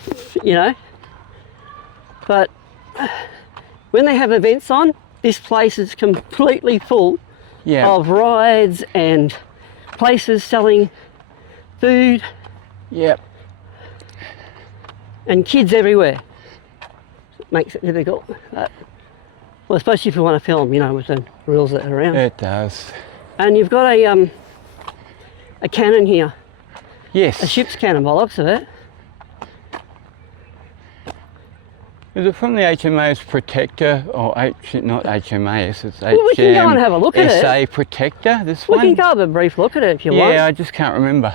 but when they have events on, this place is completely full of rides and places selling food. Yep. And kids everywhere. It makes it difficult. Well, especially if you want to film, with the rules that are around. It does. And you've got a cannon here. Yes. A ship's cannon by the looks of it. Is it from the HMAS Protector, or not HMAS, it's we can go and have a look at it. SA Protector, this one? We can go have a brief look at it if you want. Yeah, I just can't remember.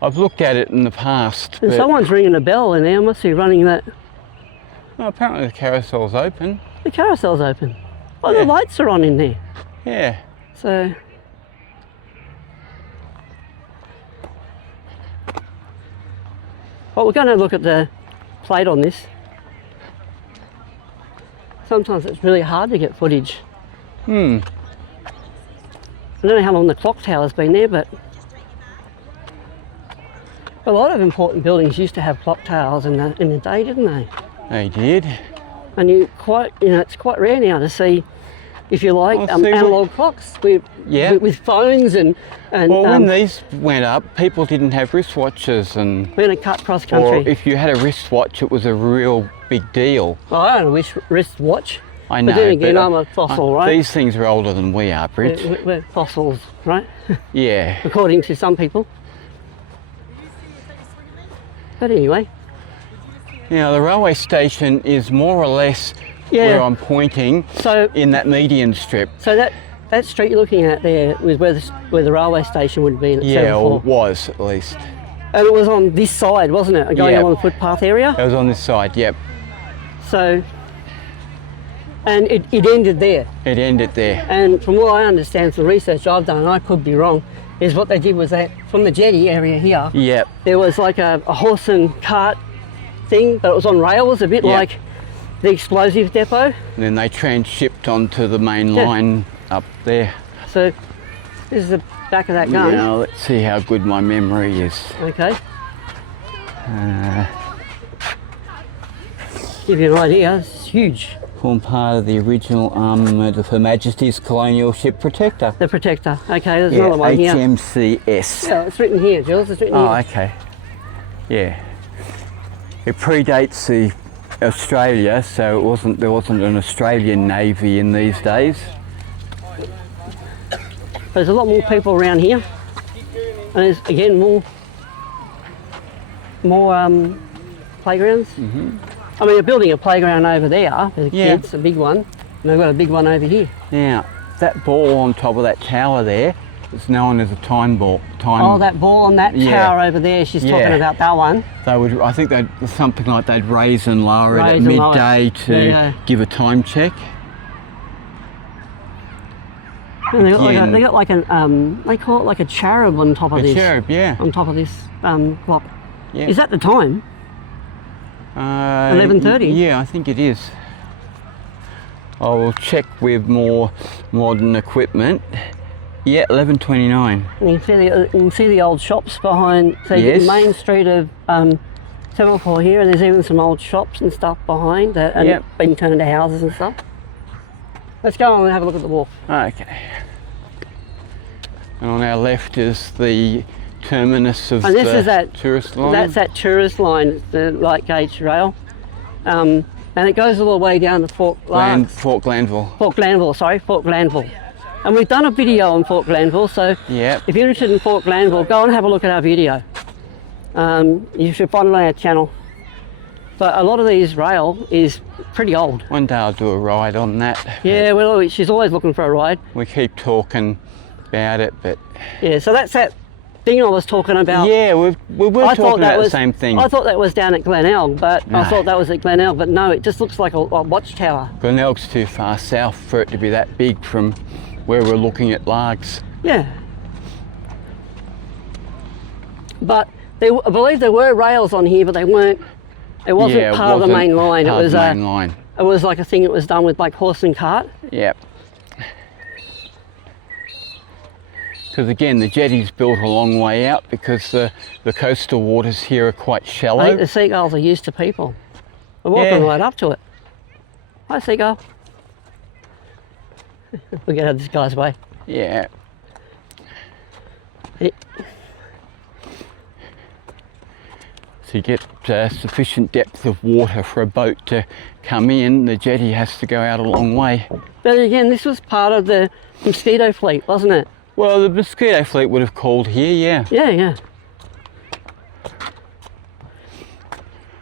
I've looked at it in the past. And someone's ringing a bell in there, must be running that. Well, apparently the carousel's open. The carousel's open. Oh, the lights are on in there. Yeah. So. Well, we're going to look at the plate on this. Sometimes it's really hard to get footage. I don't know how long the clock tower's been there, but a lot of important buildings used to have clock towers in the day, didn't they? They did. And it's quite rare now to see, if you like, analog clocks with phones and well, when these went up, people didn't have wristwatches, and we're going to cut cross country. Or if you had a wristwatch, it was a real big deal. Well, I don't have a wristwatch. I know, but then again, I'm a fossil, right? These things are older than we are, Brit. We're fossils, right? Yeah. According to some people. But anyway. Now, the railway station is more or less where I'm pointing, in that median strip. So that street you're looking at there was where the railway station would be. Or was at least. And it was on this side, wasn't it? Going along the footpath area? It was on this side, yep. So, and it ended there. It ended there. And from what I understand from the research I've done, and I could be wrong, is what they did was that from the jetty area here, there was like a horse and cart thing, but it was on rails, a bit like the explosive depot. And then they transshipped onto the main line up there. So this is the back of that gun. Now let's see how good my memory is. Okay. Give you an idea, it's huge. formed part of the original armament of Her Majesty's Colonial Ship Protector. The Protector. Okay, there's another one here. HMCS. Yeah, it's written here, Jules. It's written here. Oh, okay. Yeah. It predates the Australia, so there wasn't an Australian Navy in these days. There's a lot more people around here, and there's again more playgrounds. I mean, they're building a playground over there for the kids, a big one, and they've got a big one over here. Now, that ball on top of that tower there is known as a time ball. Oh, that ball on that tower over there, she's talking about that one. They would, I think they'd something like they'd raise and lower it at midday to give a time check. And they got like an they call it like a cherub on top of this. A cherub, yeah. On top of this clock. Yeah. Is that the time? 11:30. Yeah, I think it is. I will check with more modern equipment. Yeah, 11:29. And you can see the old shops behind. So you get the main street of Semaphore here, and there's even some old shops and stuff behind that and been turned into houses and stuff. Let's go on and have a look at the wharf. Okay. And on our left is the terminus of the tourist line. That's that tourist line, the light gauge rail. And it goes all the way down to Fort Glanville. Fort Glanville. And we've done a video on Fort Glanville, so if you're interested in Fort Glanville, go and have a look at our video. You should find it on our channel. But a lot of these rail is pretty old. One day I'll do a ride on that. Yeah, well, she's always looking for a ride. We keep talking about it, but... Yeah, so that's that thing I was talking about. Yeah, we were talking about the same thing. I thought that was down at Glenelg, but no. I thought that was at Glenelg, but no, it just looks like a watchtower. Glenelg's too far south for it to be that big from where we're looking at Largs. Yeah. But I believe there were rails on here, but they weren't. It wasn't part of the main line. It was It was like a thing that was done with like horse and cart. Yep. Because again, the jetty's built a long way out because the coastal waters here are quite shallow. I think the seagulls are used to people. We're walking right up to it. Hi, seagull. We'll get out of this guy's way. Yeah. So you get sufficient depth of water for a boat to come in. The jetty has to go out a long way. But again, this was part of the mosquito fleet, wasn't it? Well, the mosquito fleet would have called here, yeah. Yeah.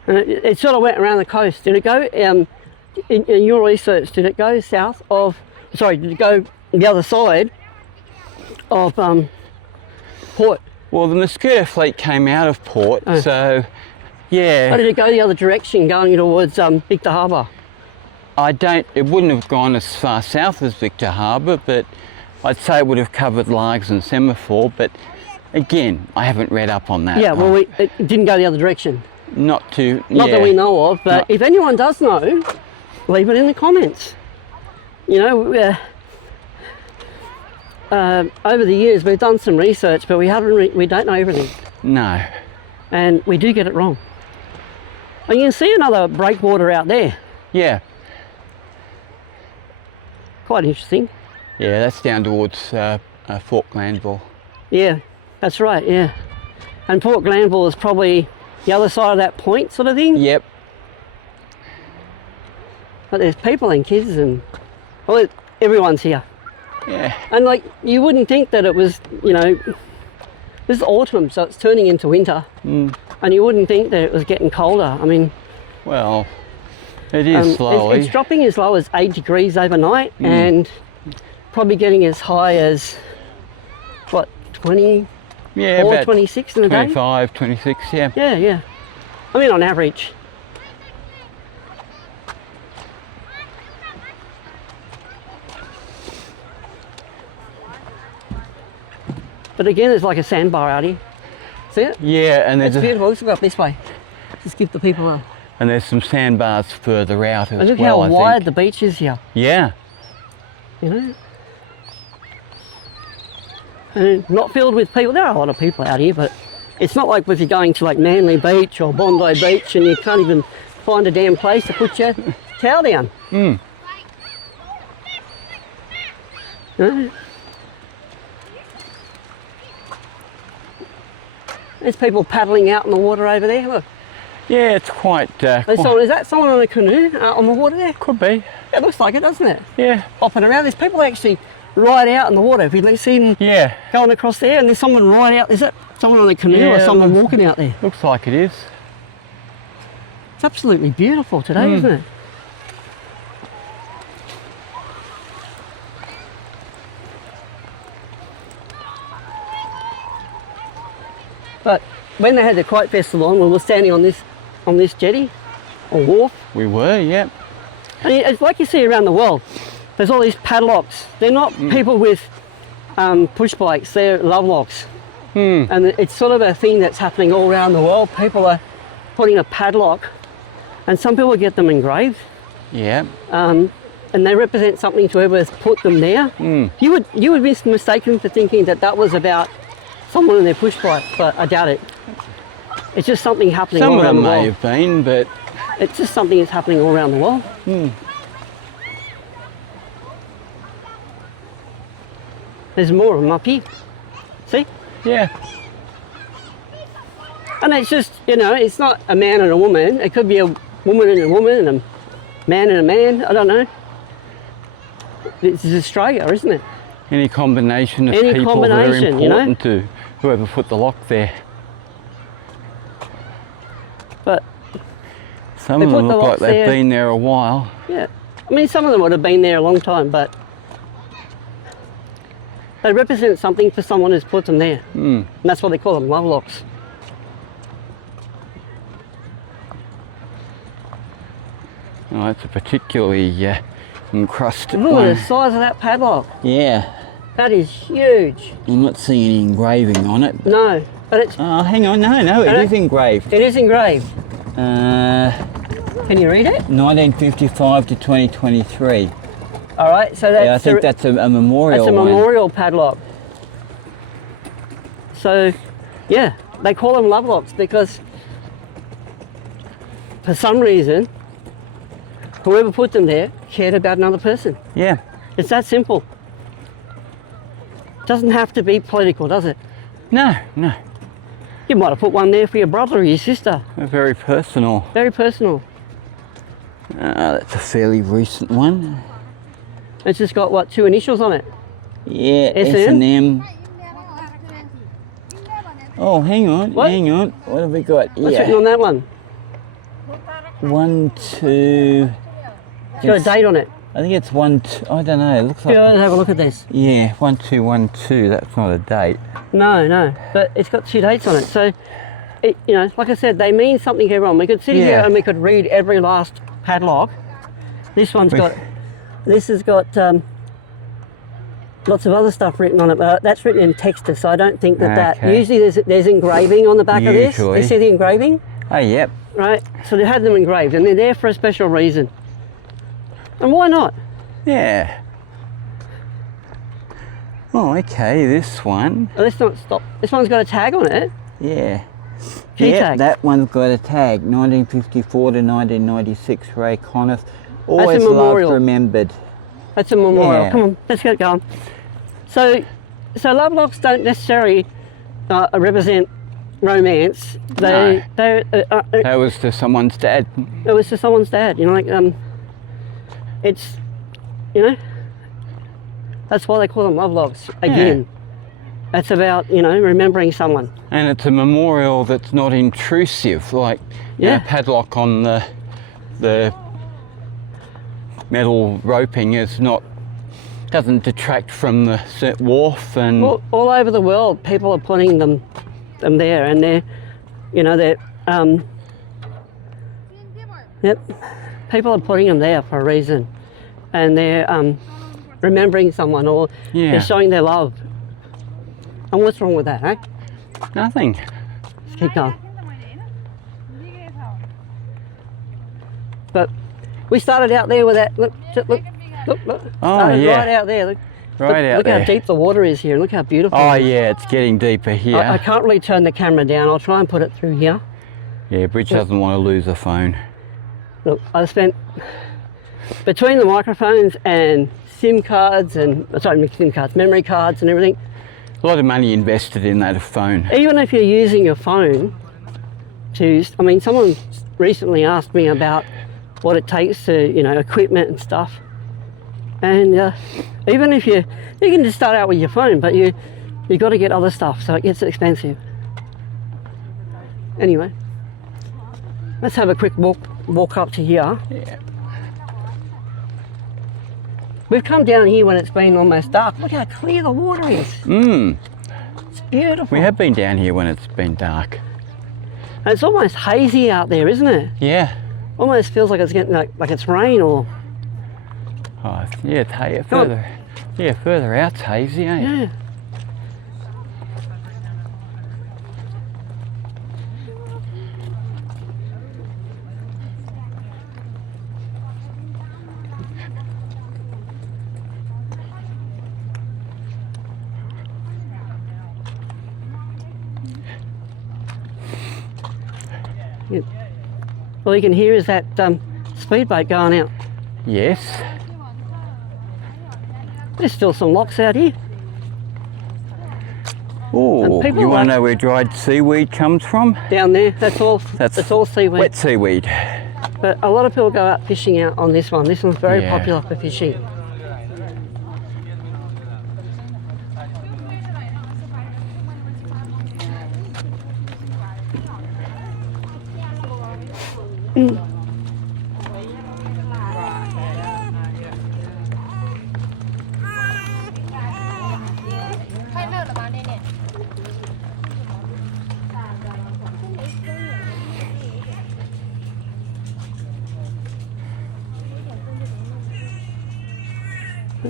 And it sort of went around the coast. Did it go, in your research, did it go south of, did it go the other side of Port? Well, the mosquito fleet came out of Port, so yeah. Or did it go the other direction, going towards Victor Harbour? It wouldn't have gone as far south as Victor Harbour, but I'd say it would have covered Largs and Semaphore, but again, I haven't read up on that. Yeah, well, it didn't go the other direction. Not that we know of, but if anyone does know, leave it in the comments. You know, over the years we've done some research, but we don't know everything. No. And we do get it wrong. And you can see another breakwater out there. Yeah. Quite interesting. Yeah, that's down towards Fort Glanville. Yeah, that's right, yeah. And Fort Glanville is probably the other side of that point sort of thing? Yep. But there's people and kids and, well, everyone's here. Yeah. And like, you wouldn't think that it was, you know, this is autumn, so it's turning into winter. And you wouldn't think that it was getting colder. I mean... Well, it is slowly. It's dropping as low as 8 degrees overnight and probably getting as high as, what, 20? Yeah, or about 26 in a day? 25, 26, yeah. Yeah. I mean, on average. But again, there's like a sandbar out here. See it? Yeah, and it's beautiful. Let's go up this way. Just give the people a... And there's some sandbars further out as well, look how wide the beach is here. Yeah. You know? And not filled with people. There are a lot of people out here, but it's not like if you're going to like Manly Beach or Bondi Beach and you can't even find a damn place to put your towel down. No? There's people paddling out in the water over there. Look. Yeah, it's quite... Is that someone on a canoe on the water there? Could be. It looks like it, doesn't it? Yeah. Hopping around. There's people actually right out in the water. If you see them going across there, and there's someone right out. Is that someone on a canoe or someone walking out there? Looks like it is. It's absolutely beautiful today, isn't it? But when they had the Kite Festival on, we were standing on this jetty or wharf. We were, yeah. And it's like you see around the world. There's all these padlocks. They're not people with push bikes, they're love locks. And it's sort of a thing that's happening all around the world. People are putting a padlock, and some people get them engraved. Yeah. And they represent something to whoever's put them there. You would be mistaken for thinking that was about someone in their push bike, but I doubt it. It's just something happening all around the world. Some of them may have been, but... It's just something that's happening all around the world. There's more of them up here. See? Yeah. And it's just, it's not a man and a woman. It could be a woman and a woman and a man and a man. I don't know. This is Australia, isn't it? Any combination of people that are important to whoever put the lock there. But some of them look like they've been there a while. Yeah. I mean, some of them would have been there a long time, but they represent something for someone who's put them there. And that's what they call them, love locks. Oh, it's a particularly encrusted Look one. at the size of that padlock. Yeah. That is huge. I'm not seeing any engraving on it. No, but it's... Oh, hang on. No, it is engraved. It is engraved. Can you read it? 1955 to 2023. All right, so that's... Yeah, I think that's a memorial That's a memorial padlock. So, yeah, they call them love locks because for some reason, whoever put them there cared about another person. Yeah. It's that simple. Doesn't have to be political, does it? No. You might have put one there for your brother or your sister. Very personal. Very personal. That's a fairly recent one. It's just got, what, 2 initials on it? Yeah, S&M? S&M. Oh, hang on. What have we got? What's written on that one? 1, 2... It's got a date on it. I think it's 1, 2... I don't know. It looks like... Let's have a look at this. Yeah, 1212. That's not a date. No. But it's got 2 dates on it. So, like I said, they mean something to everyone. We could sit here and we could read every last padlock. This one's got... This has got lots of other stuff written on it, but that's written in texture, so I don't think that usually there's engraving on the back of this. You see the engraving? Oh, yep. Right, so they had them engraved, and they're there for a special reason. And why not? Yeah. Oh, okay, this one. Oh, let's not stop. This one's got a tag on it. Yeah. Key tag. That one's got a tag, 1954 to 1996, Ray Conniff. Always That's a memorial. Loved, remembered. That's a memorial. Yeah. Come on, let's get going. So love locks don't necessarily represent romance. That was to someone's dad. It was to someone's dad. It's, that's why they call them love locks. Again, that's about remembering someone. And it's a memorial that's not intrusive, like a padlock on the metal roping doesn't detract from the wharf. And all over the world people are putting them there, and they're people are putting them there for a reason, and they're remembering someone, or they're showing their love. And what's wrong with that, eh? Nothing. Let's keep going. But we started out there with that. Look. Oh, yeah. Right out there. Look Out there. there. How deep the water is here, and look how beautiful. Oh, yeah, it's getting deeper here. I can't really turn the camera down. I'll try and put it through here. Yeah, Bridge doesn't want to lose a phone. Look, I spent between the microphones and SIM cards and, sorry, SIM cards, memory cards and everything. A lot of money invested in that phone. Even if you're using your phone to, I mean, someone recently asked me about what it takes to, you know, equipment and stuff. And even if you can just start out with your phone, but you got to get other stuff, so it gets expensive. Anyway, let's have a quick walk up to here. Yeah. We've come down here when it's been almost dark. Look how clear the water is. It's beautiful. We have been down here when it's been dark. And it's almost hazy out there, isn't it? Yeah. Almost feels like it's getting like it's rain or. Oh, yeah, further out, it's hazy, eh? Yeah. All you can hear is that speedboat going out. Yes. There's still some locks out here. Oh, you want to know where dried seaweed comes from? Down there, that's all seaweed. Wet seaweed. But a lot of people go out fishing out on this one. This one's very popular for fishing.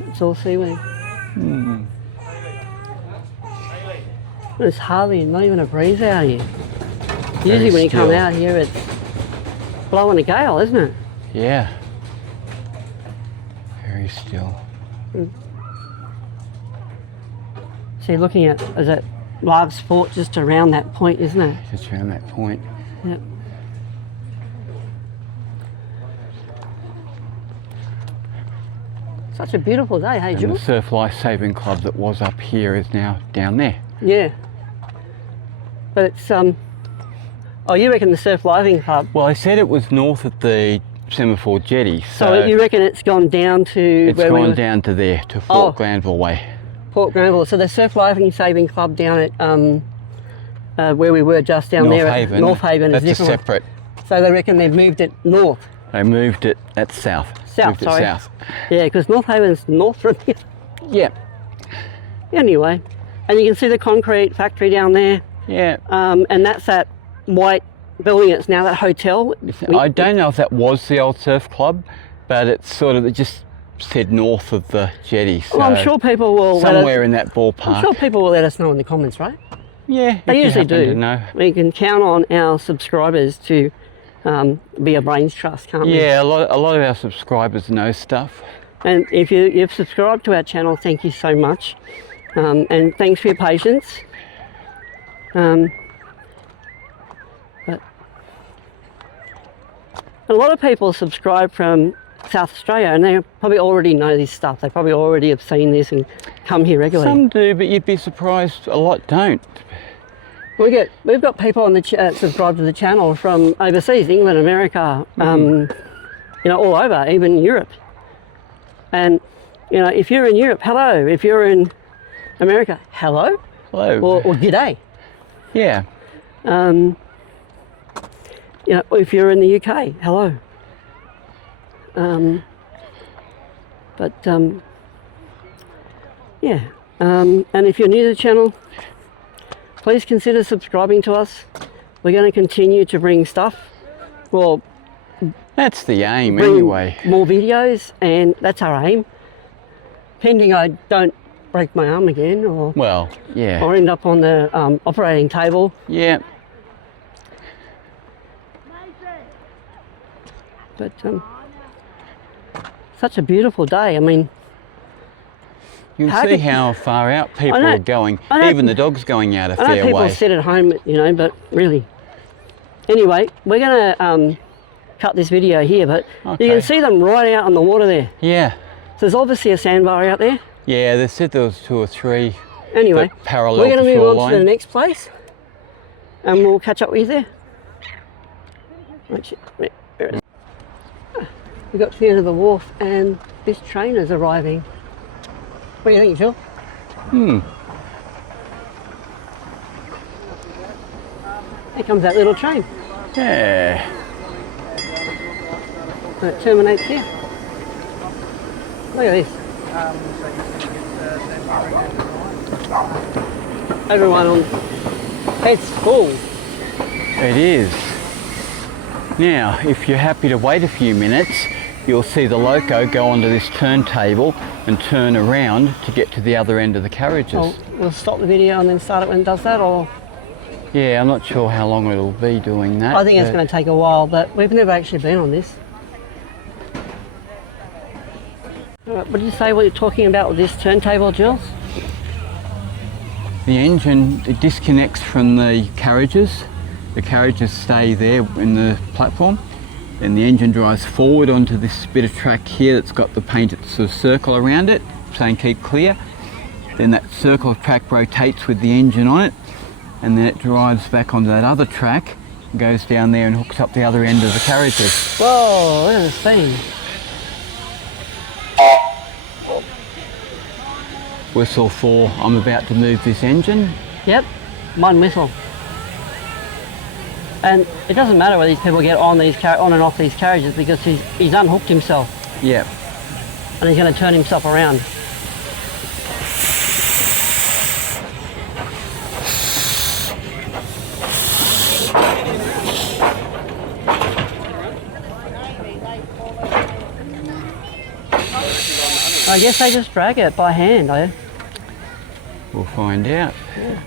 It's all seaweed. There's hardly, not even a breeze out here. Usually when you come out here, it's blowing a gale, isn't it? Yeah. Very still. So you're looking at, is that live sport just around that point, isn't it? Just around that point. Yep. Such a beautiful day, hey, And Jules? the Surf Life Saving Club that was up here is now down there. Yeah. But it's, oh, you reckon the Surf Living Club? Well, I said it was north of the Semaphore Jetty. So you reckon it's gone down to... It's gone down to there, to Port Granville way. Port Granville. So the Surf Living Saving Club down at where we were just down there at North Haven is different. That's different. separate. So they reckon they've moved it north. They moved it, that's south. South, sorry. South. Yeah, because North Haven's north from here. Yeah. Anyway, and you can see the concrete factory down there. Yeah. And that's that white building. It's now that hotel. I don't know if that was the old surf club, but it's sort of, it just said north of the jetty. So well, I'm sure people will somewhere in that ballpark. I'm sure people will let us know in the comments, right? Yeah, they usually do. To know. We can count on our subscribers to be a brains trust, can't we? Yeah, a lot of our subscribers know stuff. And if you've subscribed to our channel, thank you so much. And thanks for your patience. But a lot of people subscribe from South Australia and they probably already know this stuff. They probably already have seen this and come here regularly. Some do, but you'd be surprised a lot don't. We've got people on the subscribe to the channel from overseas, England, America, you know, all over, even Europe. And you know, if you're in Europe, hello. If you're in America, hello. Hello. Or g'day. Yeah. You know, if you're in the UK, hello. Yeah. And if you're new to the channel, please consider subscribing to us. We're going to continue to bring stuff. Well, that's the aim anyway. More videos, and that's our aim. Pending I don't break my arm again, or well, yeah, or end up on the operating table. Yeah. But such a beautiful day. I mean, you can see how far out people are going. Even the dog's going out a fair way. I know people sit at home, you know, but really. Anyway, we're going to cut this video here, but you can see them right out on the water there. Yeah. So there's obviously a sandbar out there. Yeah, they said there was 2 or 3. Anyway, parallel we're going to move on to the shoreline. next place, and we'll catch up with you there. Actually, there it is. We got to the end of the wharf, and this train is arriving. What do you think, Phil? Here comes that little train. Yeah. And it terminates here. Look at this. Everyone on head's full. It is. Now, if you're happy to wait a few minutes, you'll see the loco go onto this turntable and turn around to get to the other end of the carriages. Oh, we'll stop the video and then start it when it does that, or? Yeah, I'm not sure how long it'll be doing that. I think it's going to take a while, but we've never actually been on this. All right, what did you say what you're talking about with this turntable, Jules? The engine, it disconnects from the carriages. The carriages stay there in the platform. Then the engine drives forward onto this bit of track here that's got the painted sort of circle around it, saying keep clear. Then that circle of track rotates with the engine on it, and then it drives back onto that other track, goes down there and hooks up the other end of the carriages. Whoa, look at this thing. Whistle for I'm about to move this engine. Yep, one whistle. And it doesn't matter whether these people get on and off these carriages, because he's unhooked himself. Yep. And he's going to turn himself around. I guess they just drag it by hand, eh? We'll find out. Yeah.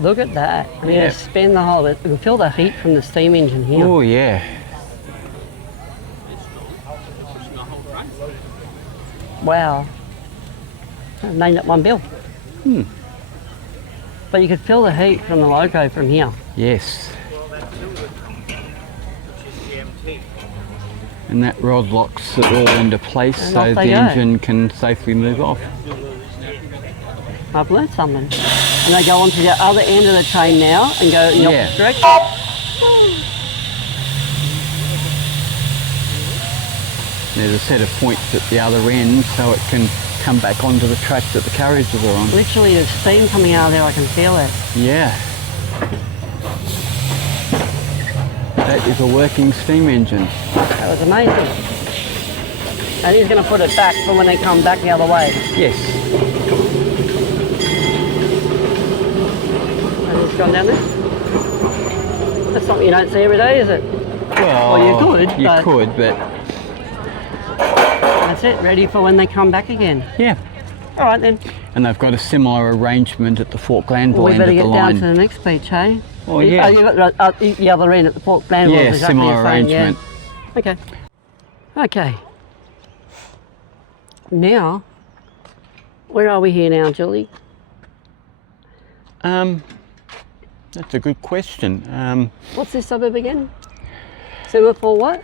Look at that. I mean, Yeah. spin the whole bit. You can feel the heat from the steam engine here. Oh yeah. Wow. I've named it one bill. But you could feel the heat from the loco from here. Yes. And that rod locks it all into place And so off the they go. engine can safely move off. I've learnt something. And they go on to the other end of the train now and go in the Yeah. opposite direction. There's a set of points at the other end so it can come back onto the track that the carriages are on. Literally, there's steam coming out of there. I can feel it. Yeah. That is a working steam engine. That was amazing. And he's going to put it back for when they come back the other way. Yes. And it's gone down there. That's something you don't see every day, is it? Well, you could, but that's it. Ready for when they come back again. yeah. All right then. And they've got a similar arrangement at the Fort Glanville We end of better the get line. down to the next beach, hey? Oh, yeah. Oh, you got the other end at the Port Glanville. Yeah, exactly similar the same, arrangement. Yeah. Okay. Okay. Now, where are we here now, Julie? That's a good question. What's this suburb again? Semaphore what?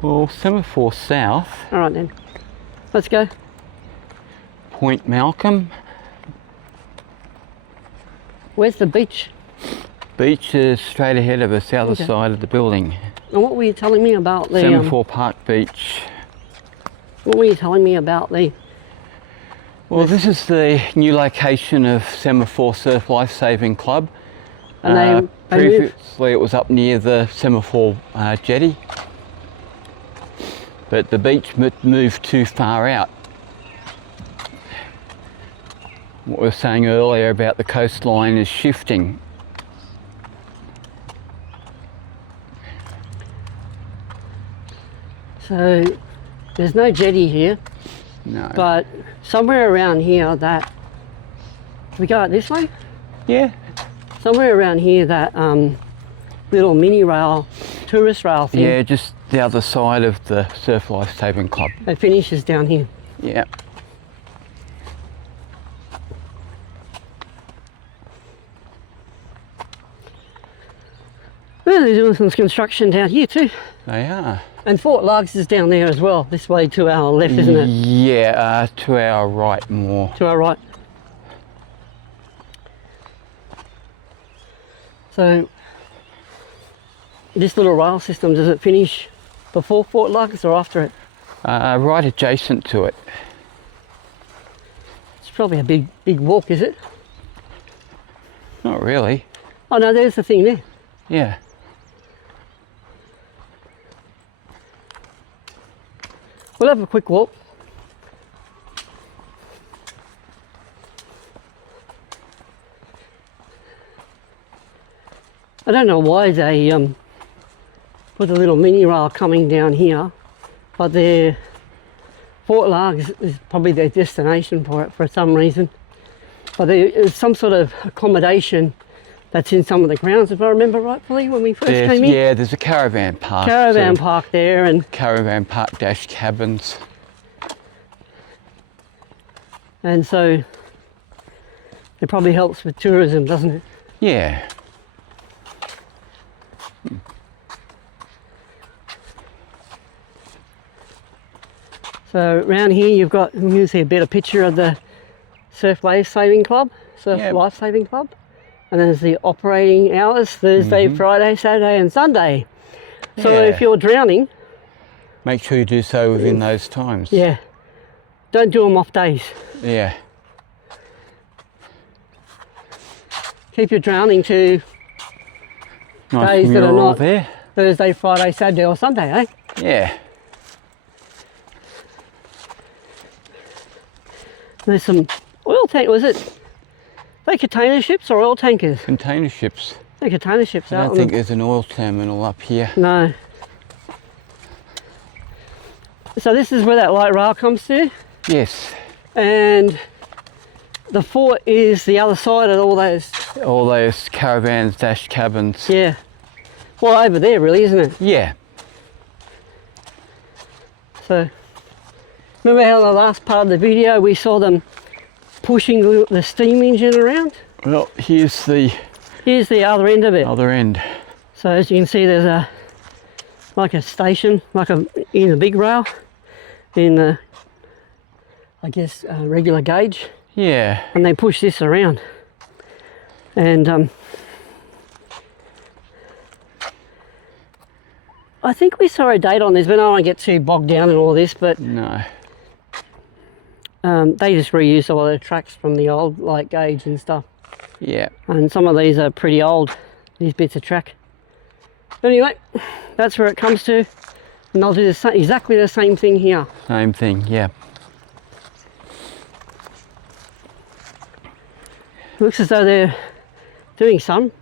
Well, Semaphore South, All right then. Let's go. Point Malcolm. Where's the beach? Beach is straight ahead of us, the other Okay. side of the building. And what were you telling me about the... Semaphore Park Beach. what were you telling me about the... Well, this is the new location of Semaphore Surf Lifesaving Club. And they moved- Previously it was up near the Semaphore jetty, but the beach moved too far out. What we were saying earlier about the coastline is shifting. So, there's no jetty here, No. but somewhere around here that... we go out this way? Yeah. Somewhere around here that little mini rail, tourist rail thing, Yeah, just the other side of the Surf Lifesaving Club. it finishes down here. Yeah. Well, they're doing some construction down here too. They are. And Fort Largs is down there as well, this way to our left, isn't it? Yeah, to our right more. To our right. So, this little rail system, does it finish before Fort Largs or after it? Right adjacent to it. It's probably a big walk, is it? Not really. Oh no, there's the thing there. Yeah. We'll have a quick walk. I don't know why they put a little mini rail coming down here, but Fort Largs is probably their destination for it for some reason. But there is some sort of accommodation that's in some of the grounds, if I remember rightfully, when we first came in. Yeah, there's a caravan park. Caravan park there, and caravan park dash cabins. And so it probably helps with tourism, doesn't it? Yeah. So around here you've got, you can see a better picture of the Surf Life Saving Club, Life Saving Club. And then there's the operating hours, Thursday, Friday, Saturday and Sunday. So if you're drowning, make sure you do so within those times. Yeah. Don't do them off days. Yeah. Keep your drowning to Nice days that are mural not there. Thursday, Friday, Saturday or Sunday, eh? Yeah. There's some oil tank, was it? Are they container ships or oil tankers? Container ships. They're container ships. I don't think there's an oil terminal up here. No. So this is where that light rail comes to. Yes. And the fort is the other side of all those. All those caravans dash cabins. Yeah. Well, over there really, isn't it? Yeah. So, remember how the last part of the video we saw them pushing the steam engine around? Well, here's the other end of it. other end. So as you can see, there's like a station, in the big rail, in the, I guess, regular gauge. Yeah. And they push this around. And I think we saw a date on this, but I don't want to get too bogged down in all this, but No. they just reuse a lot of tracks from the old light gauge and stuff. Yeah. And some of these are pretty old, these bits of track. But anyway, that's where it comes to. And they'll do exactly the same thing here. Same thing, yeah. Looks as though they're doing some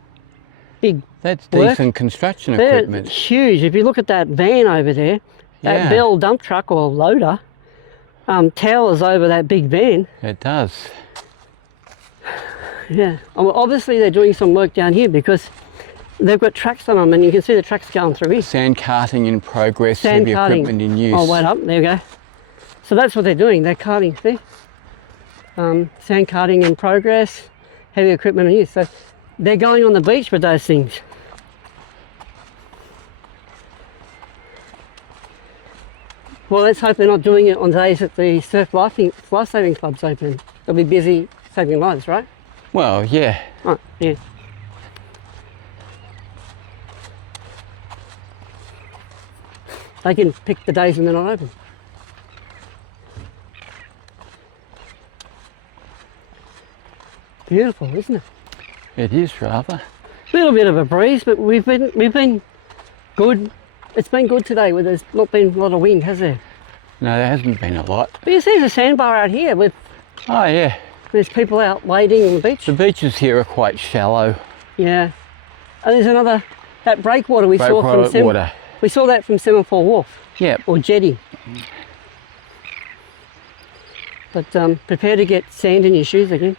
big That's work. decent construction They're equipment. huge. If you look at that van over there, that Yeah. Bell dump truck or loader, towers over that big van. It does. Yeah. Well, obviously they're doing some work down here because they've got tracks on them, and you can see the tracks going through here. Sand carting in progress, Sand heavy carting. equipment in use. Oh, wait up, there we go. So that's what they're doing, they're carting, see? Sand carting in progress, heavy equipment in use. So they're going on the beach with those things. Well, let's hope they're not doing it on days that the Surf Life Saving Club's open. They'll be busy saving lives, right? Well, yeah. Oh, yeah. They can pick the days when they're not open. Beautiful, isn't it? It is rather. A little bit of a breeze, but we've been good. It's been good today, where there's not been a lot of wind, has there? No, there hasn't been a lot. But you see there's a sandbar out here with Oh, yeah. there's people out wading on the beach. The beaches here are quite shallow. Yeah. And there's another, that breakwater we saw from Breakwater. we saw that from Semaphore Wharf, Yep. or jetty. But prepare to get sand in your shoes again.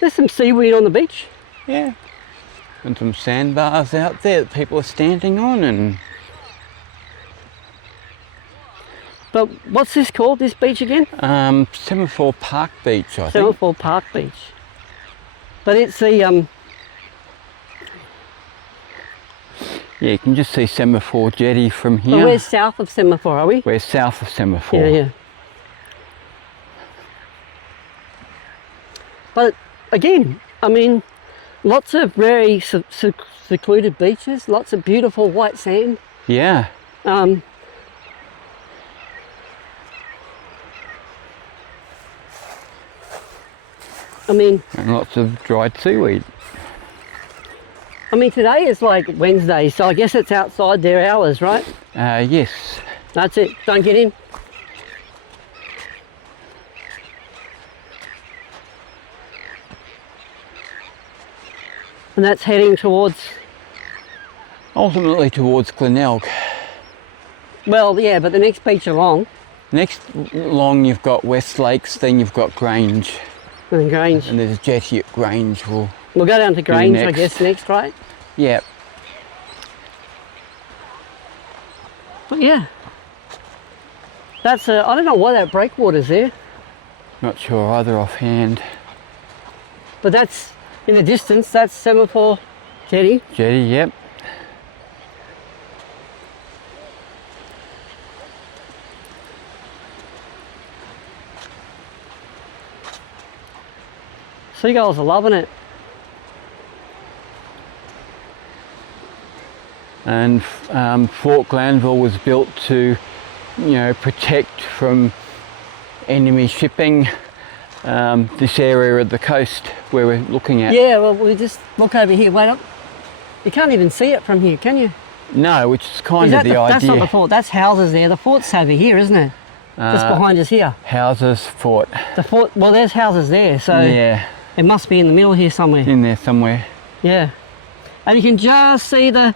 There's some seaweed on the beach. Yeah. And some sandbars out there that people are standing on, and But what's this called, this beach again? Semaphore Park Beach, I think. Semaphore Park Beach. But it's the Yeah, you can just see Semaphore Jetty from here. Well, we're south of Semaphore, are we? We're south of Semaphore. Yeah, yeah. But again, I mean, lots of very secluded beaches, lots of beautiful white sand. Yeah. I mean, And lots of dried seaweed. I mean, today is like Wednesday, so I guess it's outside their hours, right? Yes. That's it. Don't get in. And that's heading towards... Ultimately towards Glenelg. Well, yeah, but the next beach along... Next along you've got West Lakes, then you've got Grange. And Grange. And there's a jetty at Grange. We'll go down to Grange, I guess, next, right? Yeah. But yeah. That's I don't know why that breakwater's there. Not sure either offhand. But that's, in the distance, that's Semaphore Jetty. Jetty, yep. Seagulls are loving it. And Fort Glanville was built to, you know, protect from enemy shipping this area of the coast where we're looking at. Yeah, well, we just look over here. Wait up. You can't even see it from here, can you? No, which is kind of the idea. That's not the fort. That's houses there. The fort's over here, isn't it? Just behind us here. Houses, fort. The fort. Well, there's houses there, so yeah, it must be in the middle here somewhere. in there somewhere. Yeah, and you can just see the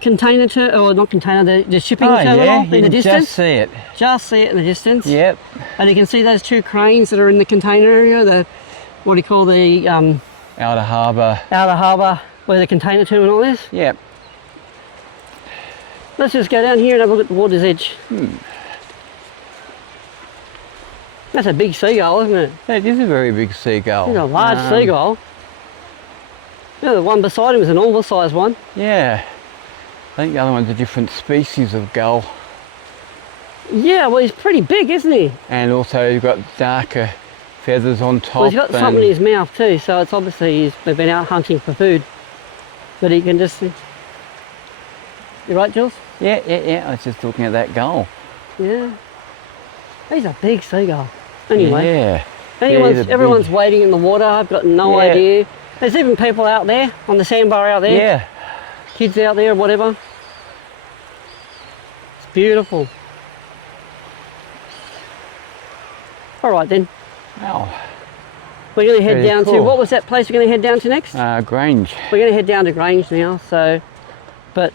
container or not container, the shipping terminal in the distance. Just see it. Just see it in the distance. Yep. And you can see those two cranes that are in the container area. The what do you call the Outer harbour. outer harbour where the container terminal is. Yep. Let's just go down here and have a look at the water's edge. That's a big seagull, isn't it? That is a very big seagull. It's a large seagull. Yeah, the one beside him is an oversized one. Yeah. I think the other one's a different species of gull. Yeah, well, he's pretty big, isn't he? And also you've got darker feathers on top. Well, he's got something in his mouth too, so it's obviously they've been out hunting for food. But he can just... You right, Jules? Yeah. I was just looking at that gull. Yeah. He's a big seagull. Anyway. Yeah. Everyone's waiting in the water. I've got no idea. There's even people out there on the sandbar out there. Yeah. Kids out there or whatever. It's beautiful. All right then. Wow. We're going to head down to, cool. what was that place we're going to head down to next? Grange. We're going to head down to Grange now, so, but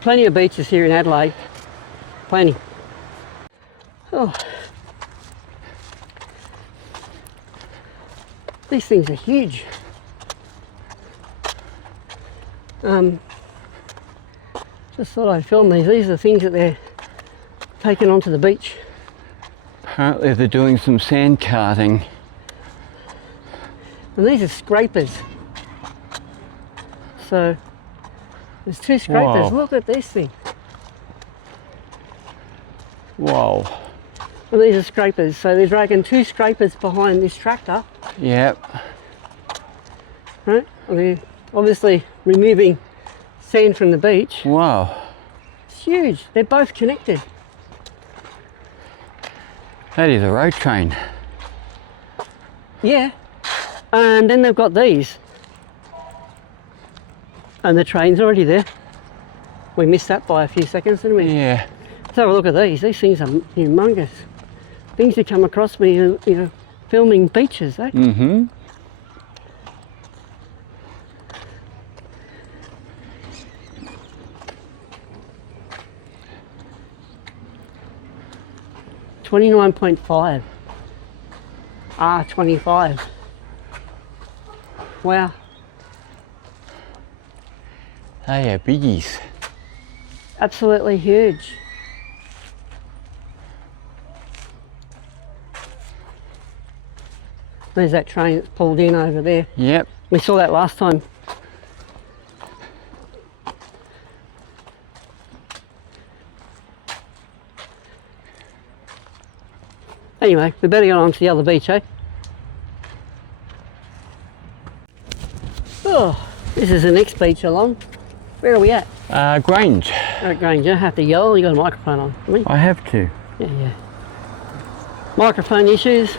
plenty of beaches here in Adelaide. Plenty. Oh. These things are huge. Just thought I'd film these. These are the things that they're taking onto the beach. Apparently they're doing some sand carting. And these are scrapers. So there's two scrapers. Whoa. Look at this thing. Whoa. And these are scrapers. So they're dragging two scrapers behind this tractor. Yep. Right? And they're obviously removing sand from the beach. Wow. It's huge. They're both connected. That is a road train. Yeah. And then they've got these. And the train's already there. We missed that by a few seconds, didn't we? Yeah. Let's have a look at these. These things are humongous. Things that come across me, you know, filming beaches, eh? Mm-hmm. $29.5. R25. Wow. They are biggies. Absolutely huge. There's that train that's pulled in over there. Yep. We saw that last time. Anyway, we better get on to the other beach, eh? Oh, this is the next beach along. Where are we at? Grange. At Grange. You don't have to yell, you got a microphone on. I have to. Yeah. Microphone issues.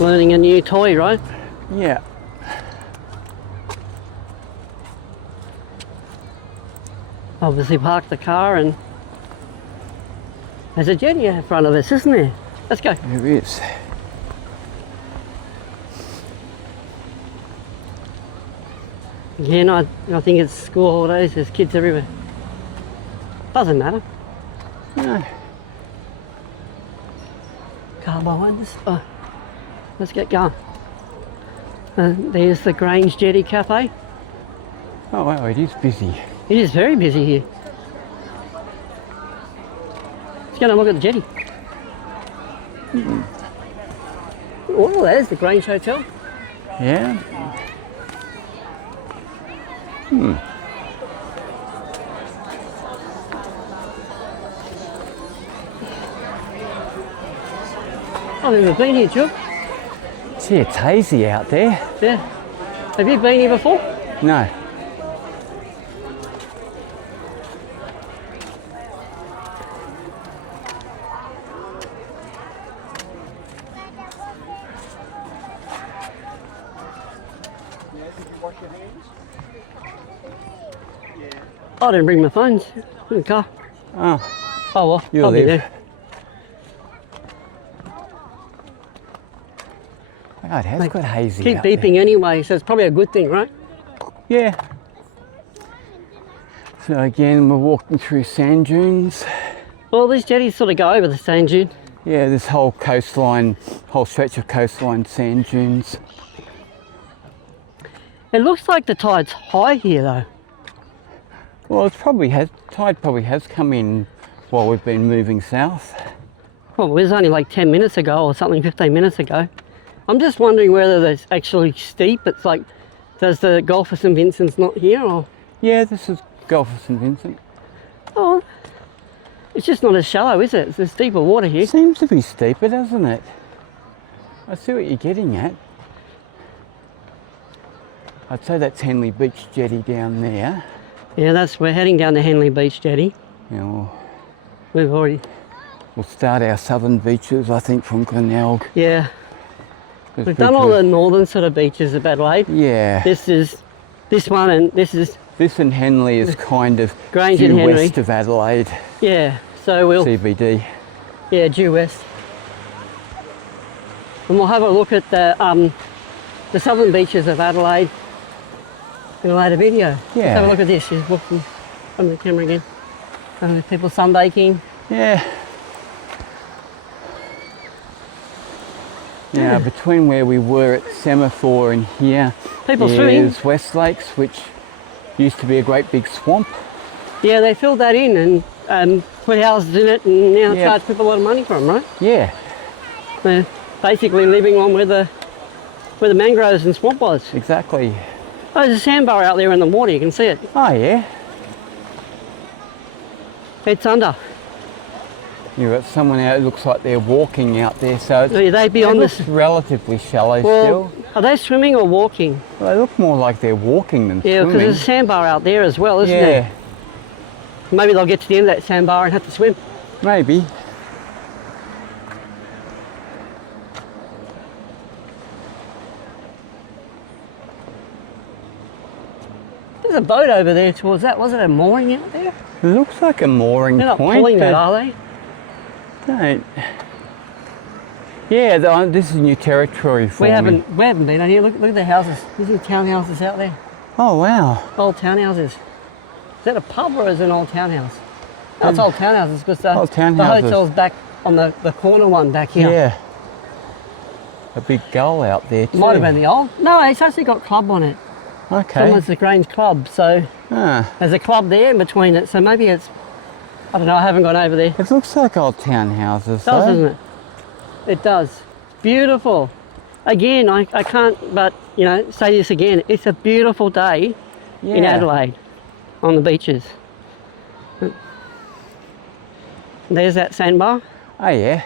Learning a new toy, right? Yeah. Obviously parked the car and there's a jetty in front of us, isn't there? Let's go. There is. Again, I think it's school holidays, there's kids everywhere. Doesn't matter. No. Car behind us. Oh, let's get going. There's the Grange Jetty Cafe. Oh wow, it is busy. It is very busy here. Let's go and look at the jetty. Oh, there's the Grange Hotel. Yeah. I've never been here, Joe. See, it's hazy out there. Yeah. Have you been here before? No. I didn't bring my phones in the car. Oh, Oh well, you'll I'll be live. there. God, it has got hazy Keep out beeping anyway, so it's probably a good thing, right? there. Yeah. So again, we're walking through sand dunes. Well, these jetties sort of go over the sand dune. Yeah, this whole coastline, whole stretch of coastline sand dunes. It looks like the tide's high here though. Well, tide probably has come in while we've been moving south. Well, it was only like 10 minutes ago or something, 15 minutes ago. I'm just wondering whether it's actually steep. It's like, does the Gulf of St Vincent's not here or? Yeah, this is Gulf of St Vincent. Oh, it's just not as shallow, is it? There's deeper water here. Seems to be steeper, doesn't it? I see what you're getting at. I'd say that's Henley Beach Jetty down there. Yeah, we're heading down to Henley Beach Jetty. Yeah, We'll start our southern beaches, I think, from Glenelg. Yeah. We've done all the northern sort of beaches of Adelaide. Yeah. This one and this is... This and Henley is kind of Grange due and Henley. west of Adelaide. Yeah, so we'll... CBD. Yeah, due west. And we'll have a look at the southern beaches of Adelaide in a later video. Yeah. Let's have a look at this. She's walking from the camera again. People sunbaking. Yeah. Now, between where we were at Semaphore and here People swimming. is West Lakes, which used to be a great big swamp. Yeah, they filled that in and put houses in it and now Yep. charge people a lot of money for them, right? Yeah, They're basically living on where the mangroves and swamp was. exactly. Oh, there's a sandbar out there in the water, you can see it. Oh yeah. It's under. You've got someone out, it looks like they're walking out there, so it's, Are they beyond it this? looks relatively shallow Well, still. are they swimming or walking? Well, they look more like they're walking than Yeah, because swimming. there's a sandbar out there as well, isn't Yeah, there? Maybe they'll get to the end of that sandbar and have to swim. maybe. There's a boat over there towards that. Was it a mooring out there? It looks like a mooring They're not point. pulling that, but are they? don't. Yeah, this is new territory for We me. haven't been out here. Look at the houses. These are townhouses out there. Oh wow. Old townhouses. Is that a pub or is it an old townhouse? No, it's old townhouses because Old the townhouses. hotel's back on the corner one back here. Yeah. A big gull out there too. Might have been the old. No, it's actually got club on it. Okay. Someone's the Grange Club, so Ah, there's a club there in between it. So maybe it's, I don't know, I haven't gone over there. it looks like old townhouses. It does, though. doesn't it? It does. Beautiful. Again, I can't but, say this again. It's a beautiful day in Yeah. Adelaide on the beaches. There's that sandbar. Oh yeah.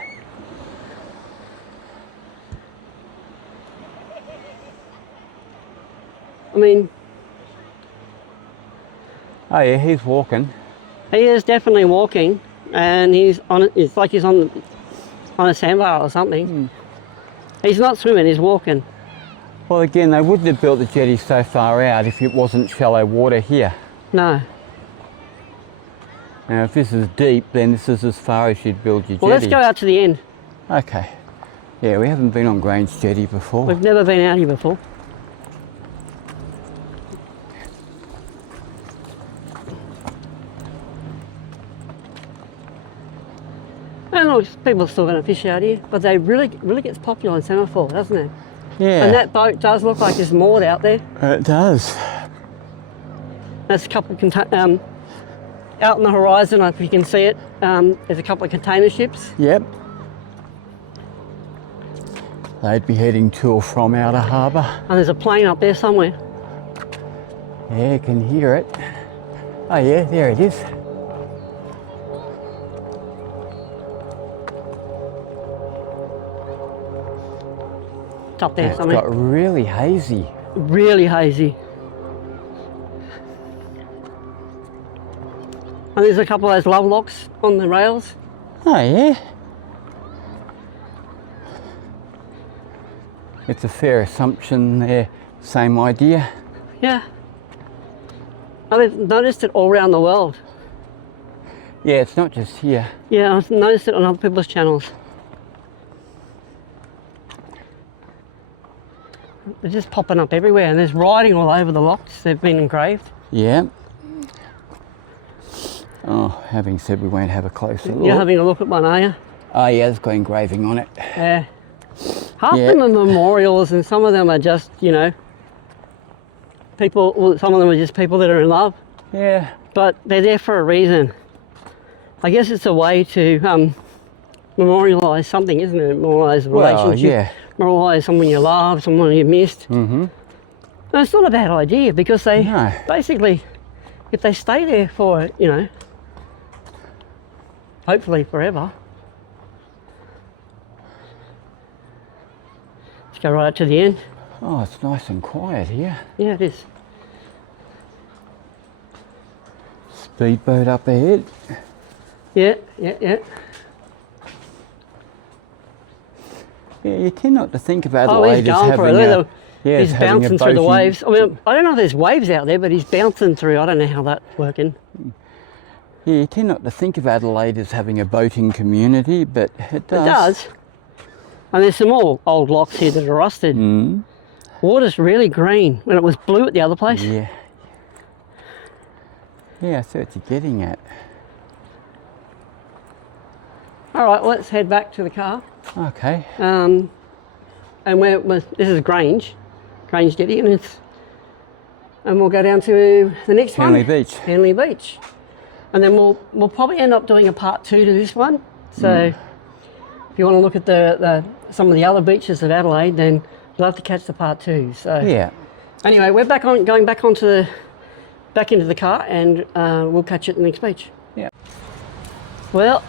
mean... Oh yeah, he's walking. He is definitely walking, and he's on. It's like he's on a sandbar or something. He's not swimming. He's walking. Well, again, they wouldn't have built the jetty so far out if it wasn't shallow water here. No. Now, if this is deep, then this is as far as you'd build your jetty. Well, let's go out to the end. Okay. Yeah, we haven't been on Grange Jetty before. We've never been out here before. And look, people are still going to fish out here, but they really gets popular in Semaphore, doesn't it? Yeah. And that boat does look like it's moored out there. It does. There's a couple of out on the horizon, if you can see it. There's a couple of container ships. Yep. They'd be heading to or from outer harbour. And there's a plane up there somewhere. Yeah, you can hear it. Oh yeah, there it is. It's up there It's somewhere. got really hazy. Really hazy. And there's a couple of those love locks on the rails. Oh yeah. It's a fair assumption there, same idea. Yeah. I've noticed it all around the world. Yeah, it's not just here. Yeah, I've noticed it on other people's channels. They're just popping up everywhere, and there's writing all over the locks. They've been engraved. Yeah. Oh, having said we won't have a closer look. You're having a look at one, are you? Oh yeah, it's got engraving on it. Yeah. Half of them are memorials, and some of them are just, you know, people, well, some of them are just people that are in love. Yeah. But they're there for a reason. I guess it's a way to memorialise something, isn't it? Memorialise a relationship. Yeah. Memorialise someone you love, someone you missed. Mm-hmm. And it's not a bad idea, because they basically, if they stay there for, you know, hopefully forever. Let's go right up to the end. Oh, it's nice and quiet here. Yeah, it is. Speedboat up ahead. Yeah. Yeah, you tend not to think of Adelaide he's as going for it. having He's bouncing through the waves. I mean, I don't know if there's waves out there, but he's bouncing through. I don't know how that's working. Yeah, you tend not to think of Adelaide as having a boating community, but it does. It does. And there's some more old locks here that are rusted. Mm. Water's really green when it was blue at the other place. Yeah. Yeah, I see what you're getting at. All right, let's head back to the car. Okay. And this is Grange Jetty, and we'll go down to the next Hanley one. Beach. Hanley Beach. And then we'll probably end up doing a part 2 to this one. So if you want to look at some of the other beaches of Adelaide, then you'll have to catch the part 2. So Yeah. anyway, we're going back into the car, and we'll catch you at the next beach. Yeah. Well,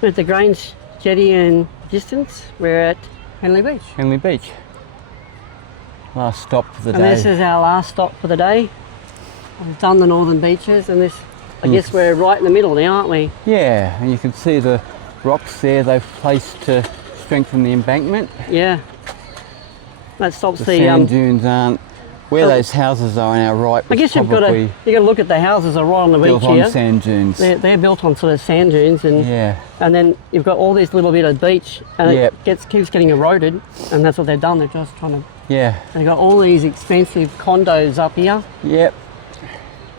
we're at the Grange Jetty and distance. We're at Hanley Beach. Hanley Beach. Last stop for the And day. this is our last stop for the day. We've done the northern beaches, and this, I guess we're right in the middle now, aren't we? Yeah, and you can see the rocks there they've placed to strengthen the embankment. Yeah. That stops The the sand dunes aren't where so- those houses are on our right. I guess you've got to look at the houses are right on the beach built on here. sand dunes. They're built on sort of sand dunes, and Yeah. and then you've got all this little bit of beach, and Yep. it keeps getting eroded, and that's what they've done. They're just trying to. Yeah. They've got all these expensive condos up here, Yep.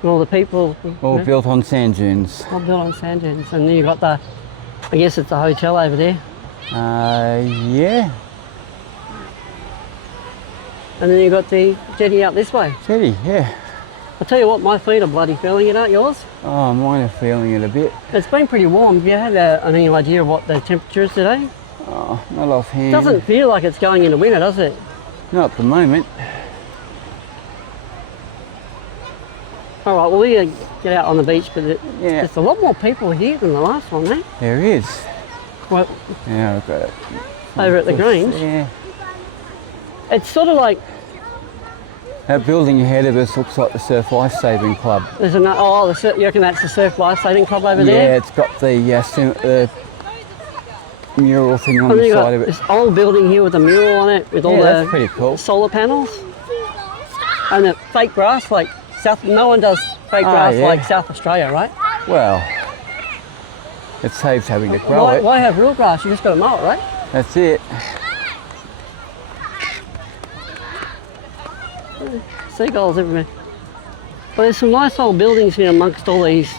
and all the people. All built on sand dunes. All built on sand dunes, and then you've got I guess it's the hotel over there, Yeah. and then you've got the jetty out this way. Jetty, yeah. I'll tell you what, my feet are bloody feeling it, aren't yours? Oh, mine are feeling it a bit. It's been pretty warm. Have you had any idea of what the temperature is today? Oh, not offhand. Doesn't feel like it's going into winter, does it? Not at the moment. All right, well, we get out on the beach, but Yeah. there's a lot more people here than the last one, eh? There is. Well, Yeah, I've got it. over at the Grange. Yeah. it's sort of like That building ahead of us looks like the Surf Lifesaving Club. there's another. Oh, you reckon that's the Surf Lifesaving Club over there? Yeah, it's got the mural thing on And then the you got side of it. this old building here with a mural on it with all That's the pretty cool. solar panels and the fake grass like South. No one does fake grass yeah. like South Australia, right? Well, it saves having to grow it. Why have real grass? You just got to mow it, right? That's it. Seagulls everywhere. But there's some nice old buildings here amongst all these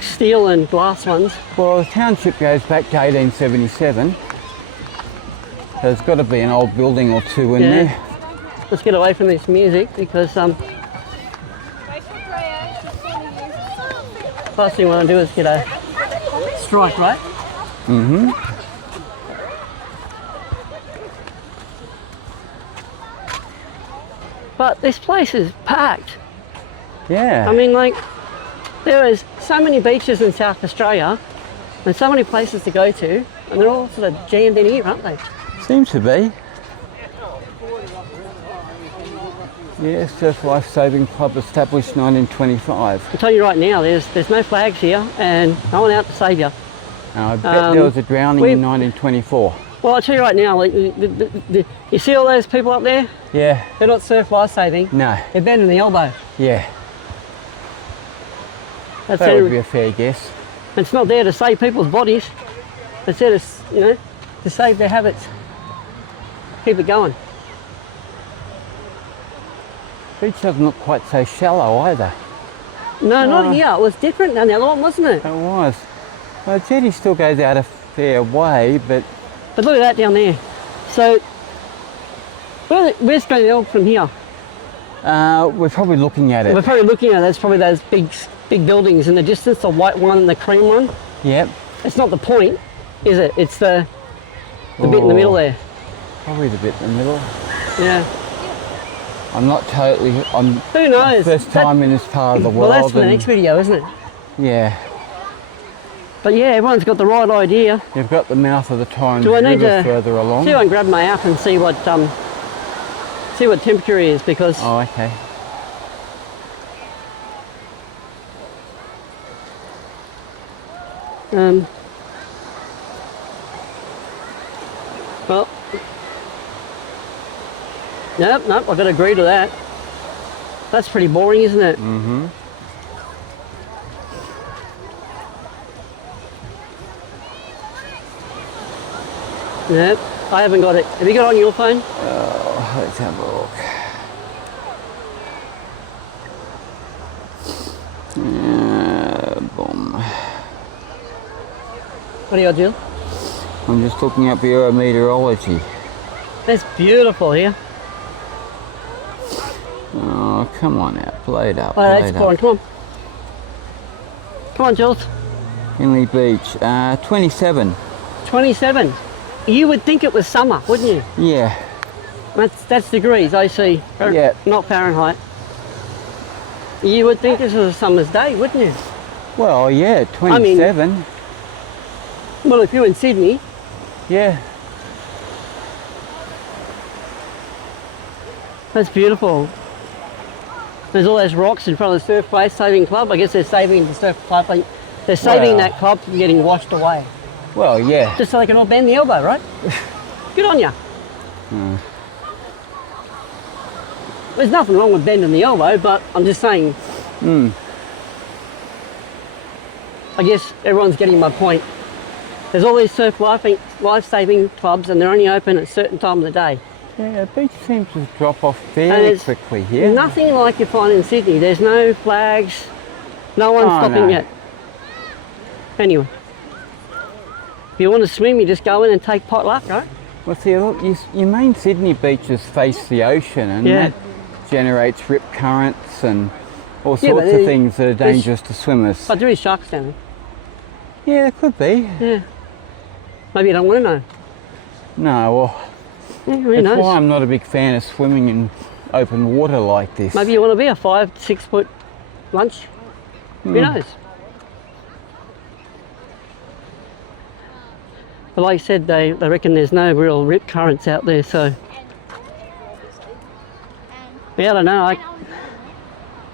steel and glass ones. Well, the township goes back to 1877. There's got to be an old building or two in there. Let's get away from this music because first thing we want to do is get a strike, right? Mm-hmm. But this place is packed. Yeah. I mean, like, there is so many beaches in South Australia and so many places to go to, and they're all sort of jammed in here, aren't they? Seems to be. Yeah, Surf Lifesaving Club established 1925. I'll tell you right now, there's no flags here and no one out to save you. I bet there was a drowning in 1924. Well, I'll tell you right now, like, you see all those people up there? Yeah. They're not surf lifesaving. No. They're bending the elbow. Yeah. That's That it. would be a fair guess. It's not there to save people's bodies. It's there to, to save their habits. Keep it going. Beach doesn't look quite so shallow either. No, not here. It was different than the other one, wasn't it? It was. Well, the jetty still goes out a fair way, but... But look at that down there. So, where's Glenelg from here? we're probably looking at it. We're probably looking at that's probably those big buildings in the distance, the white one and the cream one. Yep. It's not the point, is it? It's the bit in the middle there. Probably the bit in the middle. Yeah. I'm not totally... Who knows? First time in this part of the world. Well, that's for the next video, isn't it? Yeah. But yeah, everyone's got the right idea. You've got the mouth of the Torrens Do I need River to further along. see if I can grab my app and see what temperature is, because Oh, okay. well, nope, I've got to agree to that. That's pretty boring, isn't it? Mm-hmm. Nope, I haven't got it. Have you got it on your phone? Oh, let's have a look. Boom. What do you do? I'm just looking up meteorology. That's beautiful here. Oh, come on out. Blade up. Oh, that's blade boring. up. Come on. Come on, Jules. Inley Beach. 27. 27. You would think it was summer, wouldn't you? Yeah. That's degrees, AC. Yeah. Not Fahrenheit. You would think this was a summer's day, wouldn't you? Well, yeah, 27. Well, if you're in Sydney, Yeah. that's beautiful. There's all those rocks in front of the Surf Lifesaving Club. I guess they're saving the Surf Lifesaving. They're saving that club from getting washed away. Well, yeah. Just so they can all bend the elbow, right? Good on ya. There's nothing wrong with bending the elbow, but I'm just saying. I guess everyone's getting my point. There's all these surf life-saving clubs, and they're only open at a certain time of the day. Yeah, the beach seems to drop off fairly quickly here. Nothing like you find in Sydney. There's no flags. No one's stopping yet. Anyway, if you want to swim, you just go in and take potluck, right? Well, see, look, your main Sydney beaches face the ocean, and that generates rip currents and all sorts of things that are dangerous to swimmers. But there is sharks down there. Yeah, it could be. Yeah. Maybe you don't want to know. No, well, Who that's knows? why I'm not a big fan of swimming in open water like this. Maybe you want to be a 5-6 foot lunch. Who knows? But like I said, they reckon there's no real rip currents out there, so But I don't know.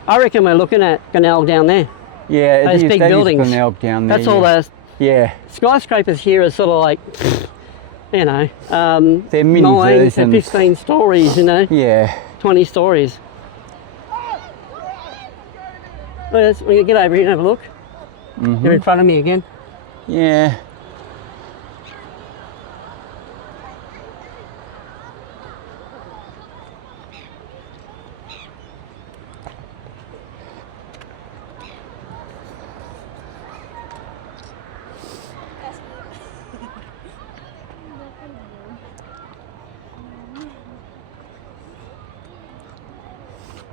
I reckon we're looking at Glenelg down there. Yeah, those big buildings. Glenelg down there. That's all those. Yeah. Skyscrapers here are sort of like, you know, they're mini 9 versions. to 15 stories, you know. Yeah. 20 stories. Let's get over here and have a look. You're in front of me again. Yeah.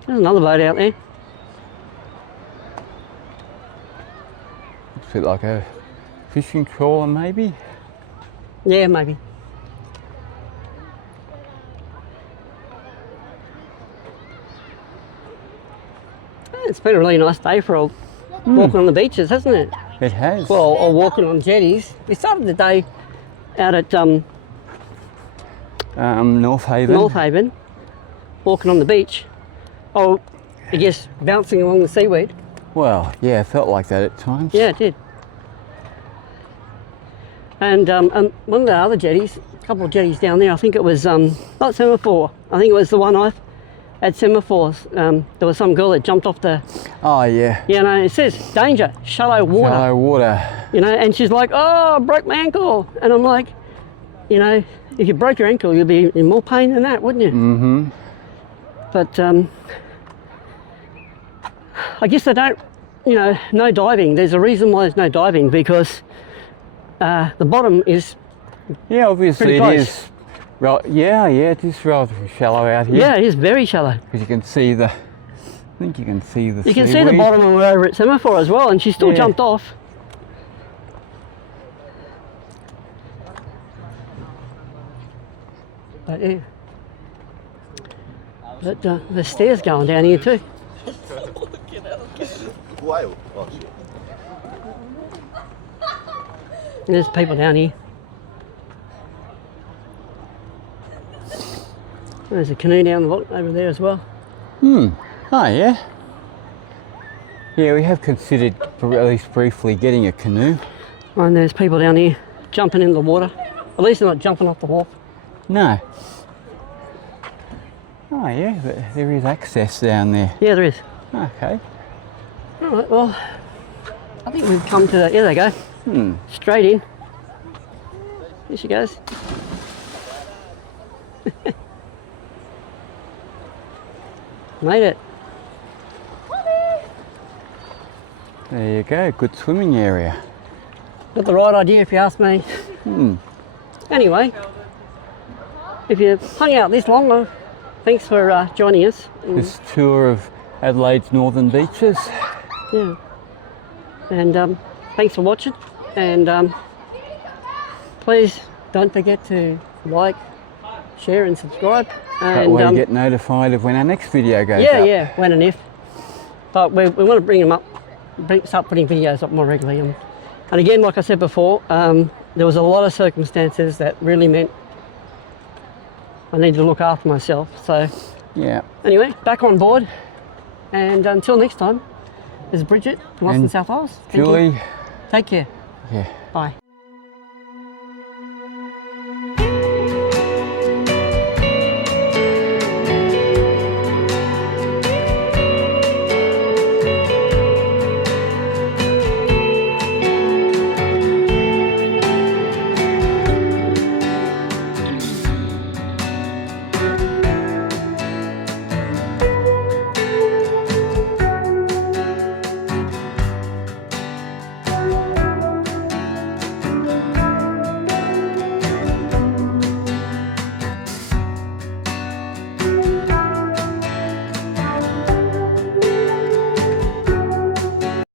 There's another boat out there. Looks a bit like a fishing trawler, maybe? Yeah, maybe. It's been a really nice day for walking on the beaches, hasn't it? It has. Well, or walking on jetties. We started the day out at North Haven. North Haven, walking on the beach. Oh, I guess bouncing along the seaweed. Well, yeah, it felt like that at times. Yeah, it did. And one of the other jetties, a couple of jetties down there, I think it was, not Semaphore, I think it was the one I at Semaphores. There was some girl that jumped off the... Oh, yeah. You know, it says, danger, shallow water. Shallow water. You know, and she's like, oh, I broke my ankle. And I'm like, you know, if you broke your ankle, you'd be in more pain than that, wouldn't you? Mm-hmm. But I guess they don't, you know, no diving. There's a reason why there's no diving, because the bottom is yeah, obviously pretty it close. is. Yeah, it is relatively shallow out here. Yeah, it is very shallow. Because you can see the, I think you can see the You can see the bottom when we're over at Semaphore as well, and she still jumped off. But yeah. But there's stairs going down here too. There's people down here. There's a canoe down the bottom over there as well. Oh, yeah. Yeah, we have considered, at least briefly, getting a canoe. And there's people down here jumping in the water. At least they're not jumping off the wharf. No. Oh, yeah, but there is access down there. Yeah, there is. Okay. All right, well, I think we've come to the... Here they go. Straight in. Here she goes. Made it. There you go, good swimming area. Got the right idea, if you ask me. Anyway, if you've hung out this long, thanks for joining us. This tour of Adelaide's northern beaches. Yeah. And thanks for watching. And please don't forget to like, share and subscribe. That And way you get notified of when our next video goes yeah, up. yeah, when and if. But we want to bring them up, start putting videos up more regularly. And again, like I said before, there was a lot of circumstances that really meant I needed to look after myself. So Yeah. anyway, back on board. And until next time, this is Bridget from Lost in South Oz. Thank you. Julie. Take care. Yeah. Bye.